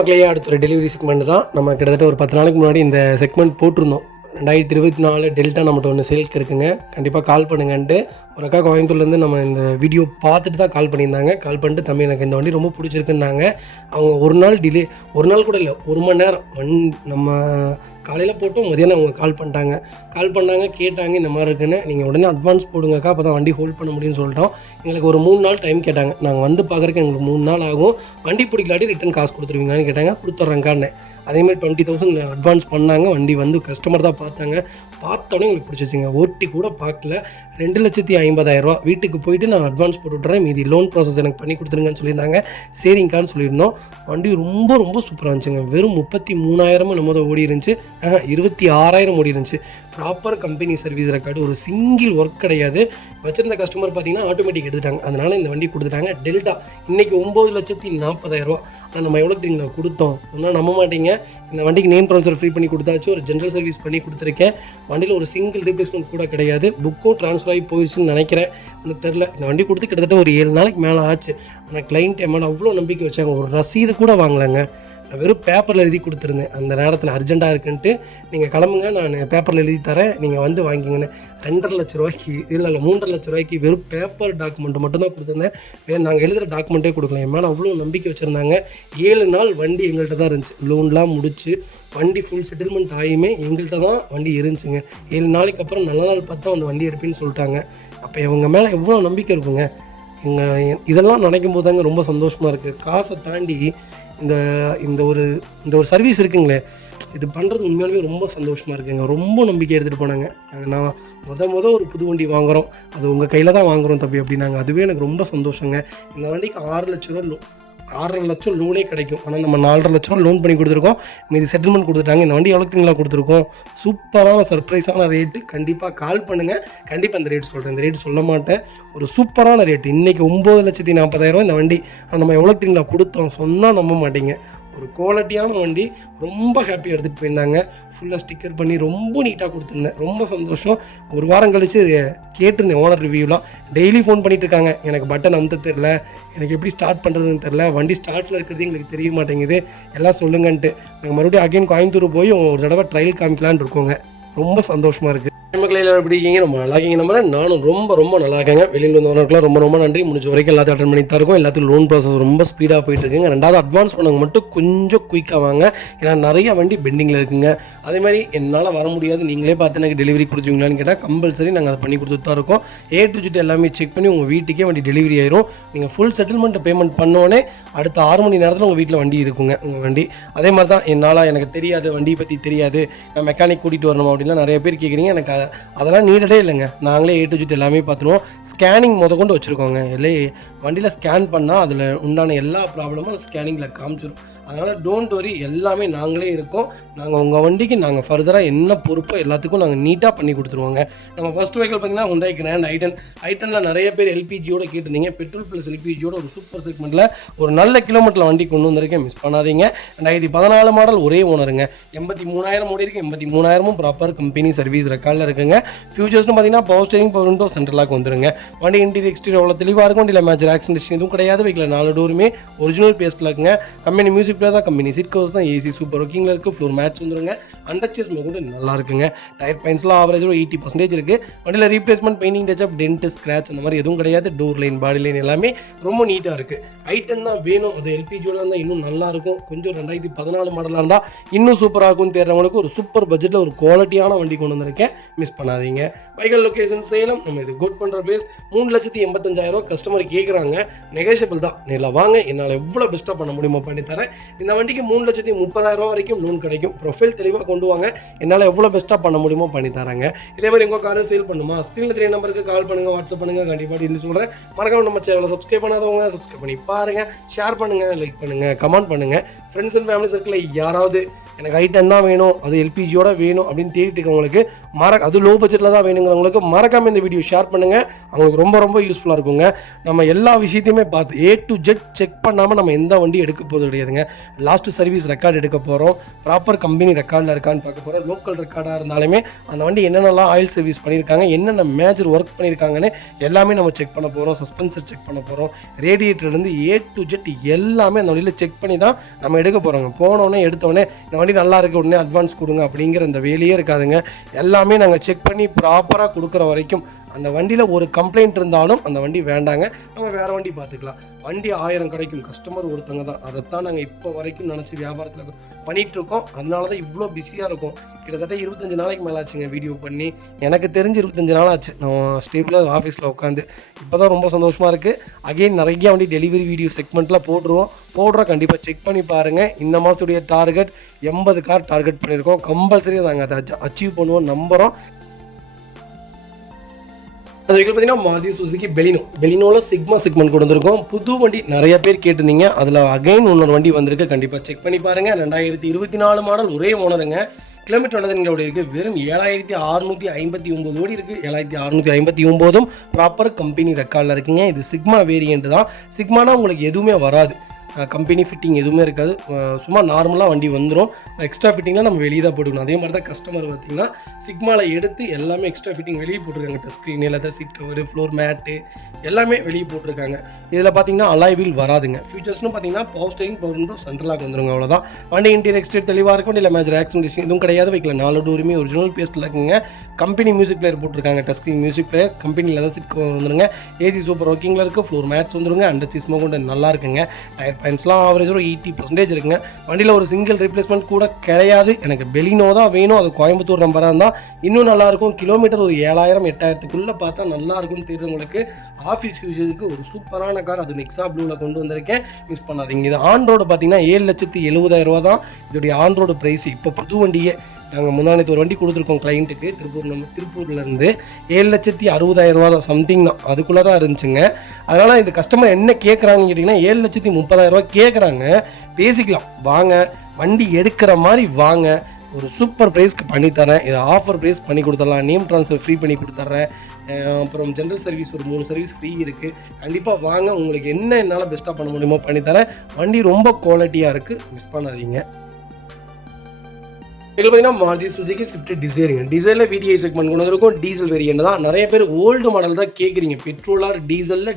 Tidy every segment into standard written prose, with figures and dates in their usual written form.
மக்களையே அடுத்த ஒரு டெலிவரி செக்மெண்ட் தான். நம்ம கிட்டத்தட்ட ஒரு 10 நாளைக்கு முன்னாடி இந்த செக்மெண்ட் போட்டிருந்தோம். 2024 டெல்டா நம்மகிட்ட ஒன்று சேல்க்கு இருக்குங்க, கண்டிப்பாக கால் பண்ணுங்கன்ட்டு ஒரு அக்கா கோயம்புத்தூர்லேருந்து நம்ம இந்த வீடியோ பார்த்துட்டு தான் கால் பண்ணியிருந்தாங்க. கால் பண்ணிட்டு தம்பி எனக்கு இந்த வண்டி ரொம்ப பிடிச்சிருக்குன்னாங்க. அவங்க ஒரு நாள் கூட இல்லை, 1 மணி நேரம் நம்ம காலையில் போட்டு மதியானம் அவங்க கால் பண்ணாங்க கேட்டாங்க இந்த மாதிரி இருக்குன்னு. நீங்கள் உடனே அட்வான்ஸ் போடுங்கக்கா, அப்போ தான் வண்டி ஹோல்ட் பண்ண முடியும்னு சொல்லிட்டோம். எங்களுக்கு ஒரு 3 நாள் டைம் கேட்டாங்க. நாங்கள் வந்து பார்க்குறக்கு எங்களுக்கு 3 நாள் ஆகும், வண்டி பிடிக்கலாட்டி ரிட்டன் காசு கொடுத்துருவீங்களான்னு கேட்டாங்க. கொடுத்துட்றேங்கான்னு அதேமாதிரி 20,000 அட்வான்ஸ் பண்ணாங்க. வண்டி வந்து கஸ்டமர் தான் பார்த்தோன்னே எங்களுக்கு பிடிச்சிச்சுங்க. ஓட்டி கூட பார்க்கல. 2,50,000 வீட்டுக்கு போயிட்டு நான் அட்வான்ஸ் போட்டு விட்றேன், மீதி லோன் ப்ராசஸ் எனக்கு பண்ணி கொடுத்துருங்கன்னு சொல்லியிருந்தாங்க. சரிங்கான்னு சொல்லியிருந்தோம். வண்டி ரொம்ப ரொம்ப சூப்பராக இருந்துச்சுங்க. வெறும் 33,000 நம்ம ஓடி இருந்துச்சு, 26,000 ஓடி இருந்துச்சு. ப்ராப்பர் கம்பெனி சர்வீஸ் ரெக்கார்டு, ஒரு சிங்கிள் ஒர்க் கிடையாது. வச்சிருந்த கஸ்டமர் பார்த்தீங்கன்னா ஆட்டோமேட்டிக் எடுத்துட்டாங்க. அதனால் இந்த வண்டி கொடுத்துட்டாங்க. டெல்டா இன்றைக்கி 9,40,000. ஆனால் நம்ம எவ்வளோ தெரியுங்களா கொடுத்தோம் சொன்னால் நம்ப மாட்டீங்க. இந்த வண்டிக்கு நேம் ட்ரான்ஸ்ஃபர் ஃப்ரீ பண்ணி கொடுத்தாச்சு, ஒரு ஜென்ரல் சர்வீஸ் பண்ணி கொடுத்துருக்கேன். வண்டியில் ஒரு சிங்கிள் ரீப்ளேஸ்மெண்ட் கூட கிடையாது. புக்கும் ட்ரான்ஸ்ஃபர் ஆகி போயிடுச்சுன்னு நினைக்கிறேன், எனக்கு தெரில. இந்த வண்டி கொடுத்து கிட்டத்தட்ட ஒரு 7 நாளைக்கு மேலே ஆச்சு. ஆனால் கிளைண்ட் என் மேலே அவ்வளோ நம்பிக்கை வச்சாங்க. ஒரு ரசீது கூட வாங்கலைங்க, நான் வெறும் பேப்பரில் எழுதி கொடுத்துருந்தேன். அந்த நேரத்தில் அர்ஜென்ட்டாக இருக்குன்ட்டு நீங்கள் கிளம்புங்க, நான் பேப்பரில் எழுதி தரேன், நீங்கள் வந்து வாங்கிங்கன்னு. 2.5 லட்ச ரூபாய்க்கு இல்லை 3.5 லட்ச ரூபாய்க்கு வெறும் பேப்பர் டாக்குமெண்ட்டு மட்டும்தான் கொடுத்துருந்தேன். நாங்கள் எழுதுகிற டாக்குமெண்ட்டே கொடுக்கல. என் மேலே அவ்வளோ நம்பிக்கை வச்சுருந்தாங்க. 7 நாள் வண்டி எங்கள்கிட்ட தான் இருந்துச்சு. லோன்லாம் முடிச்சு வண்டி ஃபுல் செட்டில்மெண்ட் ஆகியுமே எங்கள்கிட்ட தான் வண்டி இருந்துச்சுங்க. 7 நாளைக்கு அப்புறம் நல்ல நாள் பார்த்தா அந்த வண்டி எடுப்பேன்னு சொல்லிட்டாங்க. அப்போ இவங்க மேலே எவ்வளோ நம்பிக்கை இருக்குங்க. இதெல்லாம் நினைக்கும் போது தாங்க ரொம்ப சந்தோஷமாக இருக்குது. காசை தாண்டி இந்த ஒரு சர்வீஸ் இருக்குங்களே, இது பண்ணுறது உண்மையாலுமே ரொம்ப சந்தோஷமாக இருக்குங்க. ரொம்ப நம்பிக்கை எடுத்துகிட்டு போனாங்க. நான் ஒரு புது வண்டி வாங்குகிறோம், அது உங்கள் கையில் தான் வாங்குகிறோம் தம்பி அப்படின்னாங்க. அதுவே எனக்கு ரொம்ப சந்தோஷங்க. இந்த வண்டிக்கு 6 லட்சம் லோனே கிடைக்கும். ஆனால் நம்ம 4.5 லட்சம் லோன் பண்ணி கொடுத்துருக்கோம், மீதி செட்டில்மெண்ட் கொடுத்துட்டாங்க. இந்த வண்டி எவ்வளோக்குங்களா கொடுத்துருக்கோம்? சூப்பரான சர்ப்ரைஸான ரேட்டு. கண்டிப்பாக கால் பண்ணுங்கள், கண்டிப்பாக இந்த ரேட் சொல்கிறேன். இந்த ரேட் சொல்ல மாட்டேன், ஒரு சூப்பரான ரேட்டு. இன்றைக்கி 9,40,000 இந்த வண்டி. ஆனால் நம்ம எவ்வளோக்குங்களா கொடுத்தோம் சொன்னால் நம்ப மாட்டீங்க. ஒரு குவாலிட்டியான வண்டி, ரொம்ப ஹாப்பியாக எடுத்துகிட்டு போயிருந்தாங்க. ஃபுல்லாக ஸ்டிக்கர் பண்ணி ரொம்ப நீட்டாக கொடுத்துருந்தேன். ரொம்ப சந்தோஷம். ஒரு வாரம் கழித்து கேட்டிருந்தேன் ஓனர் ரிவ்யூலாம். டெய்லி ஃபோன் பண்ணிகிட்டு இருக்காங்க, எனக்கு பட்டன் அமுத்த தெரில, எனக்கு எப்படி ஸ்டார்ட் பண்ணுறதுன்னு தெரில, வண்டி ஸ்டார்ட்டில் இருக்கிறது எங்களுக்கு தெரிய மாட்டேங்குது, எல்லாம் சொல்லுங்கன்ட்டு. நாங்கள் மறுபடியும் அகைன் கோயம்புத்தூர் போய் ஒரு தடவை ட்ரையல் காமிக்கலான்னு இருக்கோங்க. ரொம்ப சந்தோஷமாக இருக்குது. மக்களில் எப்படி இருக்கீங்க? ரொம்ப நல்லா இருக்கீங்க. நானும் ரொம்ப நல்லா இருக்கேங்க. வெளியில் வந்தவர்களுக்குலாம் ரொம்ப நன்றி. முடிஞ்ச வரைக்கும் எல்லாத்தையும் அட்டன் பண்ணி தான் இருக்கும். எல்லாத்துக்கும் லோன் ப்ராசஸ் ரொம்ப ஸ்பீடாக போயிட்டு இருக்குங்க. 2வது அட்வான்ஸ் பண்ணவங்க மட்டும் கொஞ்சம் குயிக்காக வாங்க, ஏன்னா நிறைய வண்டி பெண்டிங்கில் இருக்குங்க. அதே மாதிரி என்னால் வர முடியாது, நீங்களே பார்த்து எனக்கு டெலிவரி கொடுத்துருவீங்களான்னு கேட்டால் கம்பல்சரி நாங்கள் அதை பண்ணி கொடுத்துட்டு தான் இருக்கோம். A to Z எல்லாமே செக் பண்ணி உங்கள் வீட்டுக்கே வண்டி டெலிவரி ஆயிரும். நீங்கள் ஃபுல் செட்டில்மெண்ட் பேமெண்ட் பண்ணோன்னே அடுத்த 6 மணி நேரத்தில் உங்கள் வீட்டில் வண்டி இருக்குங்க. உங்கள் வண்டி அதே மாதிரி தான். என்னால் எனக்கு தெரியாது, வண்டியை பற்றி தெரியாது, நான் மெக்கானிக் கூட்டிகிட்டு வரணும் அப்படின்னா நிறைய பேர் கேட்குறீங்க. எனக்கு அதெல்லாம் நீடடே இல்லைங்க. நாங்களே A to Z எல்லாமே பார்த்துருவோம். ஸ்கேனிங் கொண்டு வச்சுருக்கோங்க. வண்டியில் ஸ்கேன் பண்ணால் அதில் உண்டான எல்லா ப்ராப்ளமும் ஸ்கேனிங்கில் காமிச்சிடும். அதனால் டோன்ட் வரி, எல்லாமே நாங்களே இருக்கோம். நாங்கள் உங்கள் வண்டிக்கு நாங்கள் ஃபர்தராக என்ன பொறுப்போ எல்லாத்துக்கும் நாங்கள் நீட்டாக பண்ணி கொடுத்துருவோங்க. நம்ம ஃபஸ்ட் வெஹிக்கிள் பார்த்தீங்கன்னா Hyundai Grand i10 நிறைய பேர் எல்பிஜியோட கேட்டிருந்தீங்க. பெட்ரோல் ப்ளஸ் எல்பிஜியோட ஒரு சூப்பர் செக்மெண்ட்டில் ஒரு நல்ல கிலோமீட்டரில் வண்டி கொண்டு வந்திருக்கேன், மிஸ் பண்ணாதீங்க. 2014 மாடல், ஒரே ஓனருங்க. 83,000 ஓடி இருக்குது. 83,000 ப்ராப்பர் கம்பெனி சர்வீஸ் ரெக்கார்டில் இருக்குங்க. ஃபியூச்சர்ஸ்னு பார்த்தீங்கன்னா பவர் ஸ்டீரிங், பவர் விண்டோ, சென்ட்ரலாக வந்துருங்க. வண்டி இன்டீரியர் எக்ஸ்டீரியர் அவ்வளோ தெளிவாக இருக்கும். வண்டியில் மேஜர் ஆக்சிடென்ட் எதுவும் கிடையாது. வெஹிக்கில் 4 டோருமே ஒரிஜினல் பேஸ்ட்டில் இருக்குங்க. கம்பெனி மியூசிக் பிளேயர் தான், கம்பெனி சீட் கவர்ஸ் தான், ஏசி சூப்பர் ஒர்க்கிங்கில் இருக்குது. ஃப்ளோர் மேட்ச் வந்துருங்க. அண்டர்ச்சேஸ் கூட நல்லா இருக்குங்க. டயர் பாயிண்ட்ஸ்லாம் ஆவரேஜாக 80% இருக்குது. வண்டியில் replacement, painting, touch up, dent, scratch அந்த மாதிரி எதுவும் கிடையாது. டோர் லைன், பாடி லைன் எல்லாமே ரொம்ப நீட்டாக இருக்குது. i10 தான் வேணும், அது எல்பிஜியோட இருந்தால் இன்னும் நல்லாயிருக்கும். கொஞ்சம் 2014 மாடலாக இருந்தால் இன்னும் சூப்பராக இருக்கும்னு தேடுறவங்களுக்கு ஒரு சூப்பர் பட்ஜெட்டில் ஒரு குவாலிட்டியான வண்டி கொண்டு வந்திருக்கேன், மிஸ் பண்ணாதீங்க. வைகல் லொகேஷன் சேலம். நம்ம இது கோட் பண்ணுற பிளேஸ். 3,85,000 கஸ்டமர் கேட்குறாங்க. நெகோஷியபிள் தான். நேரில் வாங்க, என்னால் எவ்வளோ பெஸ்ட்டாக பண்ண முடியுமோ பண்ணி தரேன். இந்த வண்டிக்கு 3,30,000 வரைக்கும் லோன் கிடைக்கும். ப்ரொஃபைல் தெளிவாக கொண்டு வாங்க, என்னால் எவ்வளோ பெஸ்ட்டாக பண்ண முடியுமோ பண்ணி தராங்க. இதே மாதிரி உங்கள் காரை சேல் பண்ணுமா, ஸ்க்ரீனில் 3 நம்பருக்கு கால் பண்ணுங்கள், வாட்ஸ்அப் பண்ணுங்கள். கண்டிப்பாக இன்னும் சொல்கிறேன், மறக்காம நம்ம சேனலை சப்ஸ்கிரைப் பண்ணாதவங்க சப்ஸ்கிரைப் பண்ணி பாருங்கள், ஷேர் பண்ணுங்கள், லைக் பண்ணுங்கள், கமெண்ட் பண்ணுங்கள். ஃப்ரெண்ட்ஸ் அண்ட் ஃபேமிலி சர்க்கிளில் யாராவது எனக்கு i10 தான் வேணும், அது எல்பிஜியோட வேணும் அப்படின்னு தேடிட்டு இருக்கவங்களுக்கு அது லோ பட்ஜெட்டில் தான் வேணுங்கிறவங்களுக்கு மறக்காமல் இந்த வீடியோ ஷேர் பண்ணுங்கள். அவங்களுக்கு ரொம்ப ரொம்ப யூஸ்ஃபுல்லாக இருக்குங்க. நம்ம எல்லா விஷயத்தையுமே பார்த்து A to Z செக் பண்ணாமல் நம்ம எந்த வண்டி எடுக்க போகிறது கிடையாதுங்க. லாஸ்ட்டு சர்வீஸ் ரெக்கார்டு எடுக்க போகிறோம், ப்ராப்பர் கம்பெனி ரெக்கார்டில் இருக்கான்னு பார்க்க போகிறோம். லோக்கல் ரெக்கார்டாக இருந்தாலுமே அந்த வண்டி என்னென்னலாம் ஆயில் சர்வீஸ் பண்ணியிருக்காங்க, என்னென்ன மேஜர் ஒர்க் பண்ணியிருக்காங்கன்னு எல்லாமே நம்ம செக் பண்ண போகிறோம். சஸ்பென்சர் செக் பண்ண போகிறோம், ரேடியேட்டர்லேருந்து A to Z எல்லாமே அந்த வண்டியில் செக் பண்ணி தான் நம்ம எடுக்க போகிறோங்க. போனோடனே எடுத்தோடனே இந்த வண்டி நல்லா இருக்குது உடனே அட்வான்ஸ் கொடுங்க அப்படிங்கிற இந்த வேலையே இருக்காதுங்க. எல்லாமே நாங்கள் செக் பண்ணி ப்ராப்பராக கொடுக்குற வரைக்கும் அந்த வண்டியில் ஒரு கம்ப்ளைண்ட் இருந்தாலும் அந்த வண்டி வேண்டாங்க, நம்ம வேறு வண்டி பார்த்துக்கலாம். வண்டி 1000 கிடைக்கும், கஸ்டமர் ஒருத்தங்க தான். அதைத்தான் நாங்கள் இப்போ வரைக்கும் நினச்சி வியாபாரத்தில் பண்ணிகிட்ருக்கோம். அதனால தான் இவ்வளோ பிஸியாக இருக்கும். கிட்டத்தட்ட 25 நாளைக்கு மேலே ஆச்சுங்க வீடியோ பண்ணி. எனக்கு தெரிஞ்சு 25 நாள் ஆச்சு நான் ஸ்டேபிளாக ஆஃபீஸில் உட்காந்து. இப்போ தான் ரொம்ப சந்தோஷமாக இருக்குது. அகெயின் நிறைய வண்டி டெலிவரி வீடியோ செக்மெண்ட்டில் போடுறோம். கண்டிப்பாக செக் பண்ணி பாருங்கள். இந்த மாதத்துடைய டார்கெட் 80 கார் டார்கெட் பண்ணியிருக்கோம். கம்பல்சரியாக நாங்கள் அதை அச்சீவ் பண்ணுவோம் நம்புகிறோம். அது வரைக்கும் பார்த்தீங்கன்னா மாருதி சுசுகி பெலினோவில் சிக்மா செக்மெண்ட் கொண்டு வந்திருக்கோம். புது வண்டி நிறைய பேர் கேட்டிருந்தீங்க. அதில் அகைன் இன்னொரு வண்டி வந்திருக்கு, கண்டிப்பாக செக் பண்ணி பாருங்கள். 2024 மாடல், ஒரே ஓனருங்க. கிலோமீட்டர் வந்ததுங்களோட இருக்குது வெறும் 7659 ஓடி இருக்குது. 7659 ப்ராப்பர் கம்பெனி ரெக்கார்டில் இருக்குங்க. இது சிக்மா வேரியண்ட் தான். சிக்மானா உங்களுக்கு எதுவுமே வராது, கம்பெனி ஃபிட்டிங் எதுவுமே இருக்காது. சும்மா நார்மலாக வண்டி வந்துடும். எக்ஸ்ட்ரா ஃபிட்டிங்லாம் நம்ம வெளியே தான் போட்டுக்கணும். அதே மாதிரி தான் கஸ்டமர் பார்த்திங்கன்னா சிக்மாவில் எடுத்து எல்லாமே எக்ஸ்ட்ரா ஃபிட்டிங் வெளியே போட்டிருக்காங்க. Touch screen, leather seat cover, floor mat எல்லாமே வெளியே போட்டிருக்காங்க. இதில் பார்த்திங்கன்னா அலாய் வீல் வராதுங்க. ஃபியூச்சர்ஸ்னு பார்த்திங்கன்னா பவர் ஸ்டேரிங், பவர் விண்டோ, சென்ட்ரலாக வந்துருங்க. அவ்வளோதான். வண்டி இன்டீரியர் எக்ஸ்டீரியர் தெளிவாக இருக்கும். இல்லை மேஜர் ஆக்சிடென்ட் எதுவும் கிடையாது. வைக்கல 4 டோருமே ஒரிஜினல் பேஸ்ட்டில் இருக்குங்க. கம்பெனி மியூசிக் பிளேயர் போட்டிருக்காங்க. Touch screen music player, company leather seat cover வந்துருங்க. ஏசி சூப்பர் ஒர்க்கிங்கில் இருக்குது. ஃப்ளோர் மேட்ஸ் வந்துருங்க. அண்டர் சீஸ்மோ கொண்டு நல்லா இருக்குங்க. டயர் பாயிண்ட்ஸ்லாம் ஆவரேஜ் ஒரு 80% இருக்குங்க. வண்டியில் ஒரு சிங்கிள் ரீப்ளேஸ்மெண்ட் கூட கிடையாது. எனக்கு பெலினோ தான் வேணும். அது கோயம்புத்தூர் நம்பராக இருந்தால் இன்னும் நல்லாயிருக்கும். கிலோமீட்டர் ஒரு 7000 8000க்குள்ளே பார்த்தா நல்லாயிருக்கும்னு தெரிஞ்சவங்களுக்கு ஆஃபீஸ் யூஸுக்கு ஒரு சூப்பரான கார். அது நெக்ஸா ப்ளூவில் கொண்டு வந்திருக்கேன், மிஸ் பண்ணாதீங்க. இது ஆன் ரோடு பார்த்தீங்கன்னா 7,70,000 தான் இதோடைய ஆன் ரோடு ப்ரைஸ். இப்போ புது வண்டியே நாங்கள் முன்னாடி ஒரு வண்டி கொடுத்துருக்கோம் கிளைண்ட்டுக்கு, திருப்பூர்லேருந்து 7,60,000 தான், சம்திங் தான், அதுக்குள்ளே தான் இருந்துச்சுங்க. அதனால் இந்த கஸ்டமர் என்ன கேட்குறாங்கன்னு கேட்டிங்கன்னா 7,30,000 கேட்குறாங்க. பேசிக்கலாம் வாங்க, வண்டி எடுக்கிற மாதிரி வாங்க, ஒரு சூப்பர் ப்ரைஸ்க்கு பண்ணித்தரேன். இதை ஆஃபர் ப்ரைஸ் பண்ணி கொடுத்துடலாம். நேம் ட்ரான்ஸ்ஃபர் ஃப்ரீ பண்ணி கொடுத்துட்றேன். அப்புறம் ஜென்ரல் சர்வீஸ் ஒரு 3 சர்வீஸ் ஃப்ரீ இருக்குது. கண்டிப்பாக வாங்க, உங்களுக்கு என்ன என்னால் பெஸ்ட்டாக பண்ண முடியுமோ பண்ணித்தரேன். வண்டி ரொம்ப குவாலிட்டியாக இருக்குது, மிஸ் பண்ணாதீங்க. இதில் பார்த்தீங்கன்னா மாருதி சுசுகி ஸ்விஃப்ட் டிசைருங்க. டிசைரில் VDI செக்மெண்ட் கொண்டு வந்திருக்கும். டீசல் வேரியண்ட் தான். நிறைய பேர் ஓல்டு மாடல் தான் கேட்குறீங்க. பெட்ரோல் ஆர் டீசலில்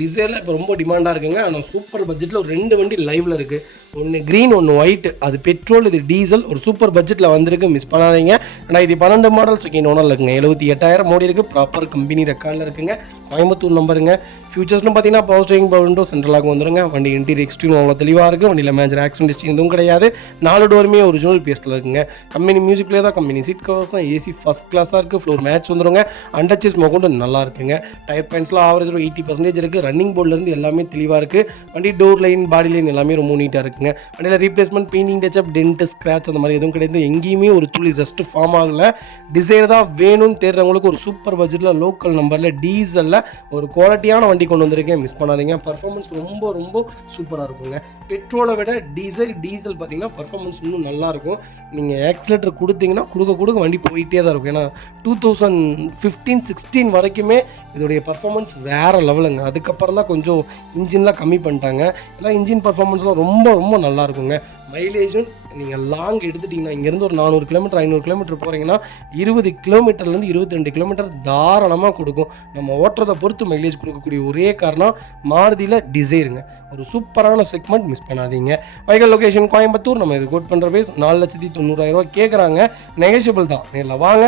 டிசைரில் இப்போ ரொம்ப டிமாண்டாக இருக்குங்க. ஆனால் சூப்பர் பட்ஜெட்டில் ஒரு 2 வண்டி லைவில் இருக்குது. ஒன்று க்ரீன், ஒன்று ஒயிட். அது பெட்ரோல், இது டீசல். ஒரு சூப்பர் பட்ஜெட்டில் வந்திருக்கு, மிஸ் பண்ணாதீங்க. ஆனால் இது 12 மாடல் செகண்ட் ஓனரில் இருக்குங்க. 78,000 ஓடி இருக்குது. ப்ராப்பர் கம்பெனி ரெக்கார்டில் இருக்குங்க. கோயம்புத்தூர் நம்பருங்க. ஃபியூச்சர்ஸ்னு பார்த்தீங்கன்னா பவர் ஸ்டேரிங், பவர் விண்டோ, சென்ட்ரலாக வந்துருங்க. வண்டி இன்டீரியர் எக்ஸ்ட்ரீம் அவ்வளோ தெளிவாக இருக்குது. வண்டியில் மேஜர் ஆக்சிடென்ட் எதுவும் கிடையாது. 4 டோருமே ஒரிஜினல் பேஸ்ட்டில் இருக்குங்க. கம்பெனி மியூசிக் பிளேயர் தான், கம்பெனி சீட் கவர்ஸ் தான், ஏசி ஃபஸ்ட் கிளாஸாக இருக்குது. ஃப்ளோர் மேட்ச் வந்துருங்க. அண்டர் சீஸ் மொக்கொண்டு நல்லா இருக்குங்க. டயர் பாயிண்ட்ஸ்லாம் ஆவரேஜ் ஒரு 80% இருக்குது. ரன்னிங் போர்ட்லேருந்து எல்லாமே தெளிவாக இருக்குது. வண்டி டோர் லைன், பாடி லைன் எல்லாமே ரொம்ப நீட்டாக இருக்குங்க. வண்டியில் replacement, painting, touch up, dent, scratch அந்த மாதிரி எதுவும் கிடையாது. எங்கேயுமே ஒரு துளி ரெஸ்ட் ஃபார்ம் ஆகலை. டிசைர் தான் வேணும்னு தேடுறவங்களுக்கு ஒரு சூப்பர் பட்ஜெட்டில் லோக்கல் நம்பரில் டீசலில் ஒரு குவாலிட்டியான வண்டி கொண்டு வந்திருக்கேன், மிஸ் பண்ணாதீங்க. பர்ஃபார்மன்ஸ் ரொம்ப ரொம்ப சூப்பராக இருக்குங்க. பெட்ரோலை விட டீசல் பார்த்தீங்கன்னா பர்ஃபார்மன்ஸ் இன்னும் நல்லாயிருக்கும். நீங்கள் ஆக்சிலேட்டர் கொடுத்தீங்கன்னா கொடுக்க வண்டி போயிட்டே தான் இருக்கும். ஏன்னா 2015-16 வரைக்குமே இதோடைய பர்ஃபார்மன்ஸ் வேறு லெவலுங்க. அதுக்கப்புறம் தான் கொஞ்சம் இன்ஜின்லாம் கம்மி பண்ணிட்டாங்க. எல்லாம் இன்ஜின் பர்ஃபார்மன்ஸ்லாம் ரொம்ப ரொம்ப நல்லா இருக்குங்க. மைலேஜும் நீங்கள் லாங் எடுத்துட்டிங்கன்னா இங்கேருந்து ஒரு 400 கிலோமீட்டர் 500 கிலோமீட்டர் போகிறீங்கன்னா 20 கிலோமீட்டர்லேருந்து 22 கிலோமீட்டர் தாராளமாக கொடுக்கும். நம்ம ஓட்டுறதை பொறுத்து மைலேஜ் கொடுக்கக்கூடிய ஒரே காரணம் மாருதியில் டிசைருங்க. ஒரு சூப்பரான செக்மெண்ட், மிஸ் பண்ணாதீங்க. வைக்கல் லொக்கேஷன் கோயம்புத்தூர். நம்ம இது கோட் பண்ணுற பேஸ் 4,90,000 கேட்குறாங்க. நெகோஷியபிள் தான். நேரில் வாங்க,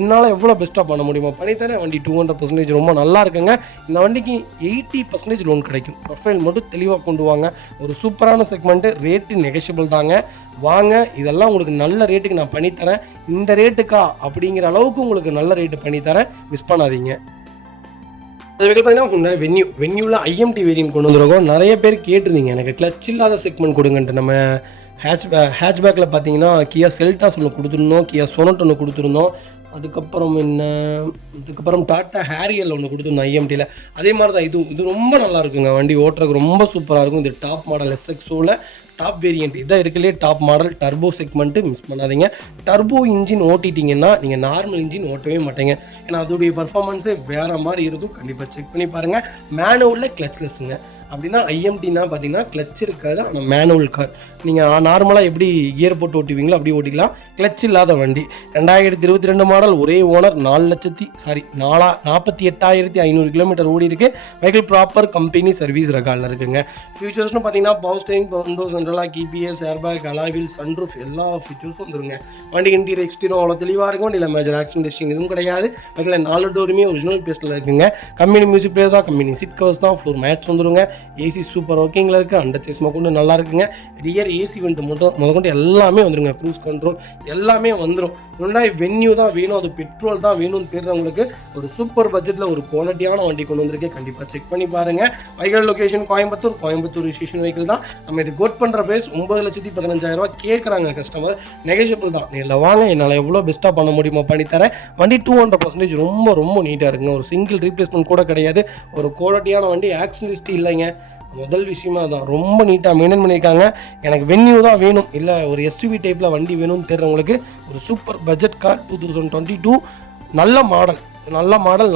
என்னால் எவ்வளோ பெஸ்ட்டாக பண்ண முடியுமோ பண்ணித்தரேன். வண்டி 200% ரொம்ப நல்லா இருக்குங்க. இந்த வண்டிக்கு 80% லோன் கிடைக்கும். ப்ரொஃபைல் மட்டும் தெளிவாக கொண்டு வாங்க. ஒரு சூப்பரான செக்மெண்ட்டு. ரேட்டு நெகோஷியபிள் தாங்க. வாங்க, இதெல்லாம் உங்களுக்கு நல்ல ரேட்டுக்கு நான் பண்ணித்தரேன். இந்த ரேட்டுக்கா அப்படிங்கிற அளவுக்கு உங்களுக்கு நல்ல ரேட்டு பண்ணித்தரேன், மிஸ் பண்ணாதீங்க. அது பார்த்தீங்கன்னா வென்யூவில் IMT வேரியன்ட் கொண்டு வந்துருக்கோம். நிறைய பேர் கேட்டிருந்தீங்க எனக்கு கிளச் இல்லாத செக்மெண்ட் கொடுங்கன்ட்டு. நம்ம ஹேட்ச்பேக்கில் பார்த்தீங்கன்னா கியா செல்டாஸ் ஒன்று கொடுத்துருந்தோம், கியா சொனட் ஒன்று கொடுத்துருந்தோம். அதுக்கப்புறம் டாட்டா ஹேரியல் ஒன்று கொடுத்துருந்தோம் IMTயில். அதே மாதிரி தான் இது ரொம்ப நல்லா இருக்குங்க. வண்டி ஓட்டுறதுக்கு ரொம்ப சூப்பராக இருக்கும். இது டாப் மாடல் SXOவில் டாப் வேரியண்ட் இதான் இருக்குல்லையே top model turbo segment miss பண்ணாதீங்க. டர்போ இன்ஜின் ஓட்டிட்டிங்கன்னா நீங்கள் நார்மல் இன்ஜின் ஓட்டவே மாட்டீங்க. ஏன்னா அதோடைய பர்ஃபார்மன்ஸே வேறு மாதிரி இருக்கும். கண்டிப்பாக செக் பண்ணி பாருங்கள். மேனுவலில் கிளச்லெஸ்ஸுங்க. அப்படின்னா ஐஎம்டினா பார்த்தீங்கன்னா கிளச் இருக்காது, ஆனால் மேனுவல் கார். நீங்கள் நார்மலாக எப்படி கியர் போட்டு ஓட்டுவீங்களோ அப்படி ஓட்டிக்கலாம். கிளச் இல்லாத வண்டி. 2022 மாடல், ஒரே ஓனர், 48,500 கிலோமீட்டர் ஓடி இருக்குது. வெஹிக்கிள் ப்ராப்பர் கம்பெனி சர்வீஸ் ரெக்கார்டில் இருக்குங்க. ஃபியூச்சர்ஸ்னு பார்த்தீங்கன்னா power steering, windows central lock, KBS, airbag, alloy wheel, sunroof எல்லா ஃபீச்சர்ஸும் வந்துருங்க. வண்டி இன்டீரியர் எக்ஸ்டீரியர் அவ்வளோ தெளிவாக இருக்கும். இல்லை மேஜர் ஆக்சிடென்ட் ஹிஸ்ட்ரி எதுவும் கிடையாது. வெஹிக்கில் 4 டோருமே ஒரிஜினல் பேஸ்ட்டில் இருக்குங்க. கம்பெனி மியூசிக் பிளேயர் தான், கம்பெனி சீட் கவர்ஸ் தான், ஃப்ளோர் மேட்ச் வந்துருங்க. ஏசி சூப்பர் ஒர்க்கிங்கில் இருக்குது. அண்டர் சேஸ்மா கொண்டு நல்லா இருக்குங்க. ரியர் ஏசி வெண்ட் முதற்கொண்டு எல்லாமே வந்துருங்க. க்ரூஸ் கண்ட்ரோல் எல்லாமே வந்துடும். ஹுண்டாய் வென்யூ தான் வேணும், அது பெட்ரோல் தான் வேணும்னு தேடுறவங்களுக்கு ஒரு சூப்பர் பட்ஜெட்டில் ஒரு குவாலிட்டியான வண்டி கொண்டு வந்திருக்கு. கண்டிப்பாக செக் பண்ணி பாருங்கள். Vehicle location Coimbatore registration vehicle தான். நம்ம இது கோட் பண்ணுற பிரைஸ் 9,15,000 கேட்குறாங்க கஸ்டமர். நெகோஷியபிள் தான். நேரில் வாங்க, என்னால் எவ்வளோ பெஸ்ட்டாக பண்ண முடியுமோ பண்ணித்தரேன். வண்டி 200% ரொம்ப ரொம்ப நீட்டாக இருக்குங்க. ஒரு சிங்கிள் ரீப்ளேஸ்மெண்ட் கூட கிடையாது. ஒரு குவாலிட்டியான வண்டி. ஆக்சிடென்ட் ஹிஸ்ட்ரி இல்லைங்க. முதல் விஷயமா தான் ரொம்ப நீட்டாக மெயின்டைன் பண்ணியிருக்காங்க. எனக்கு வென்யூ தான் வேணும், இல்லை ஒரு எஸ்யூவி டைப்பில் வண்டி வேணும்னு தேடுறவங்களுக்கு ஒரு சூப்பர் பட்ஜெட் கார். 2022 நல்ல மாடல்,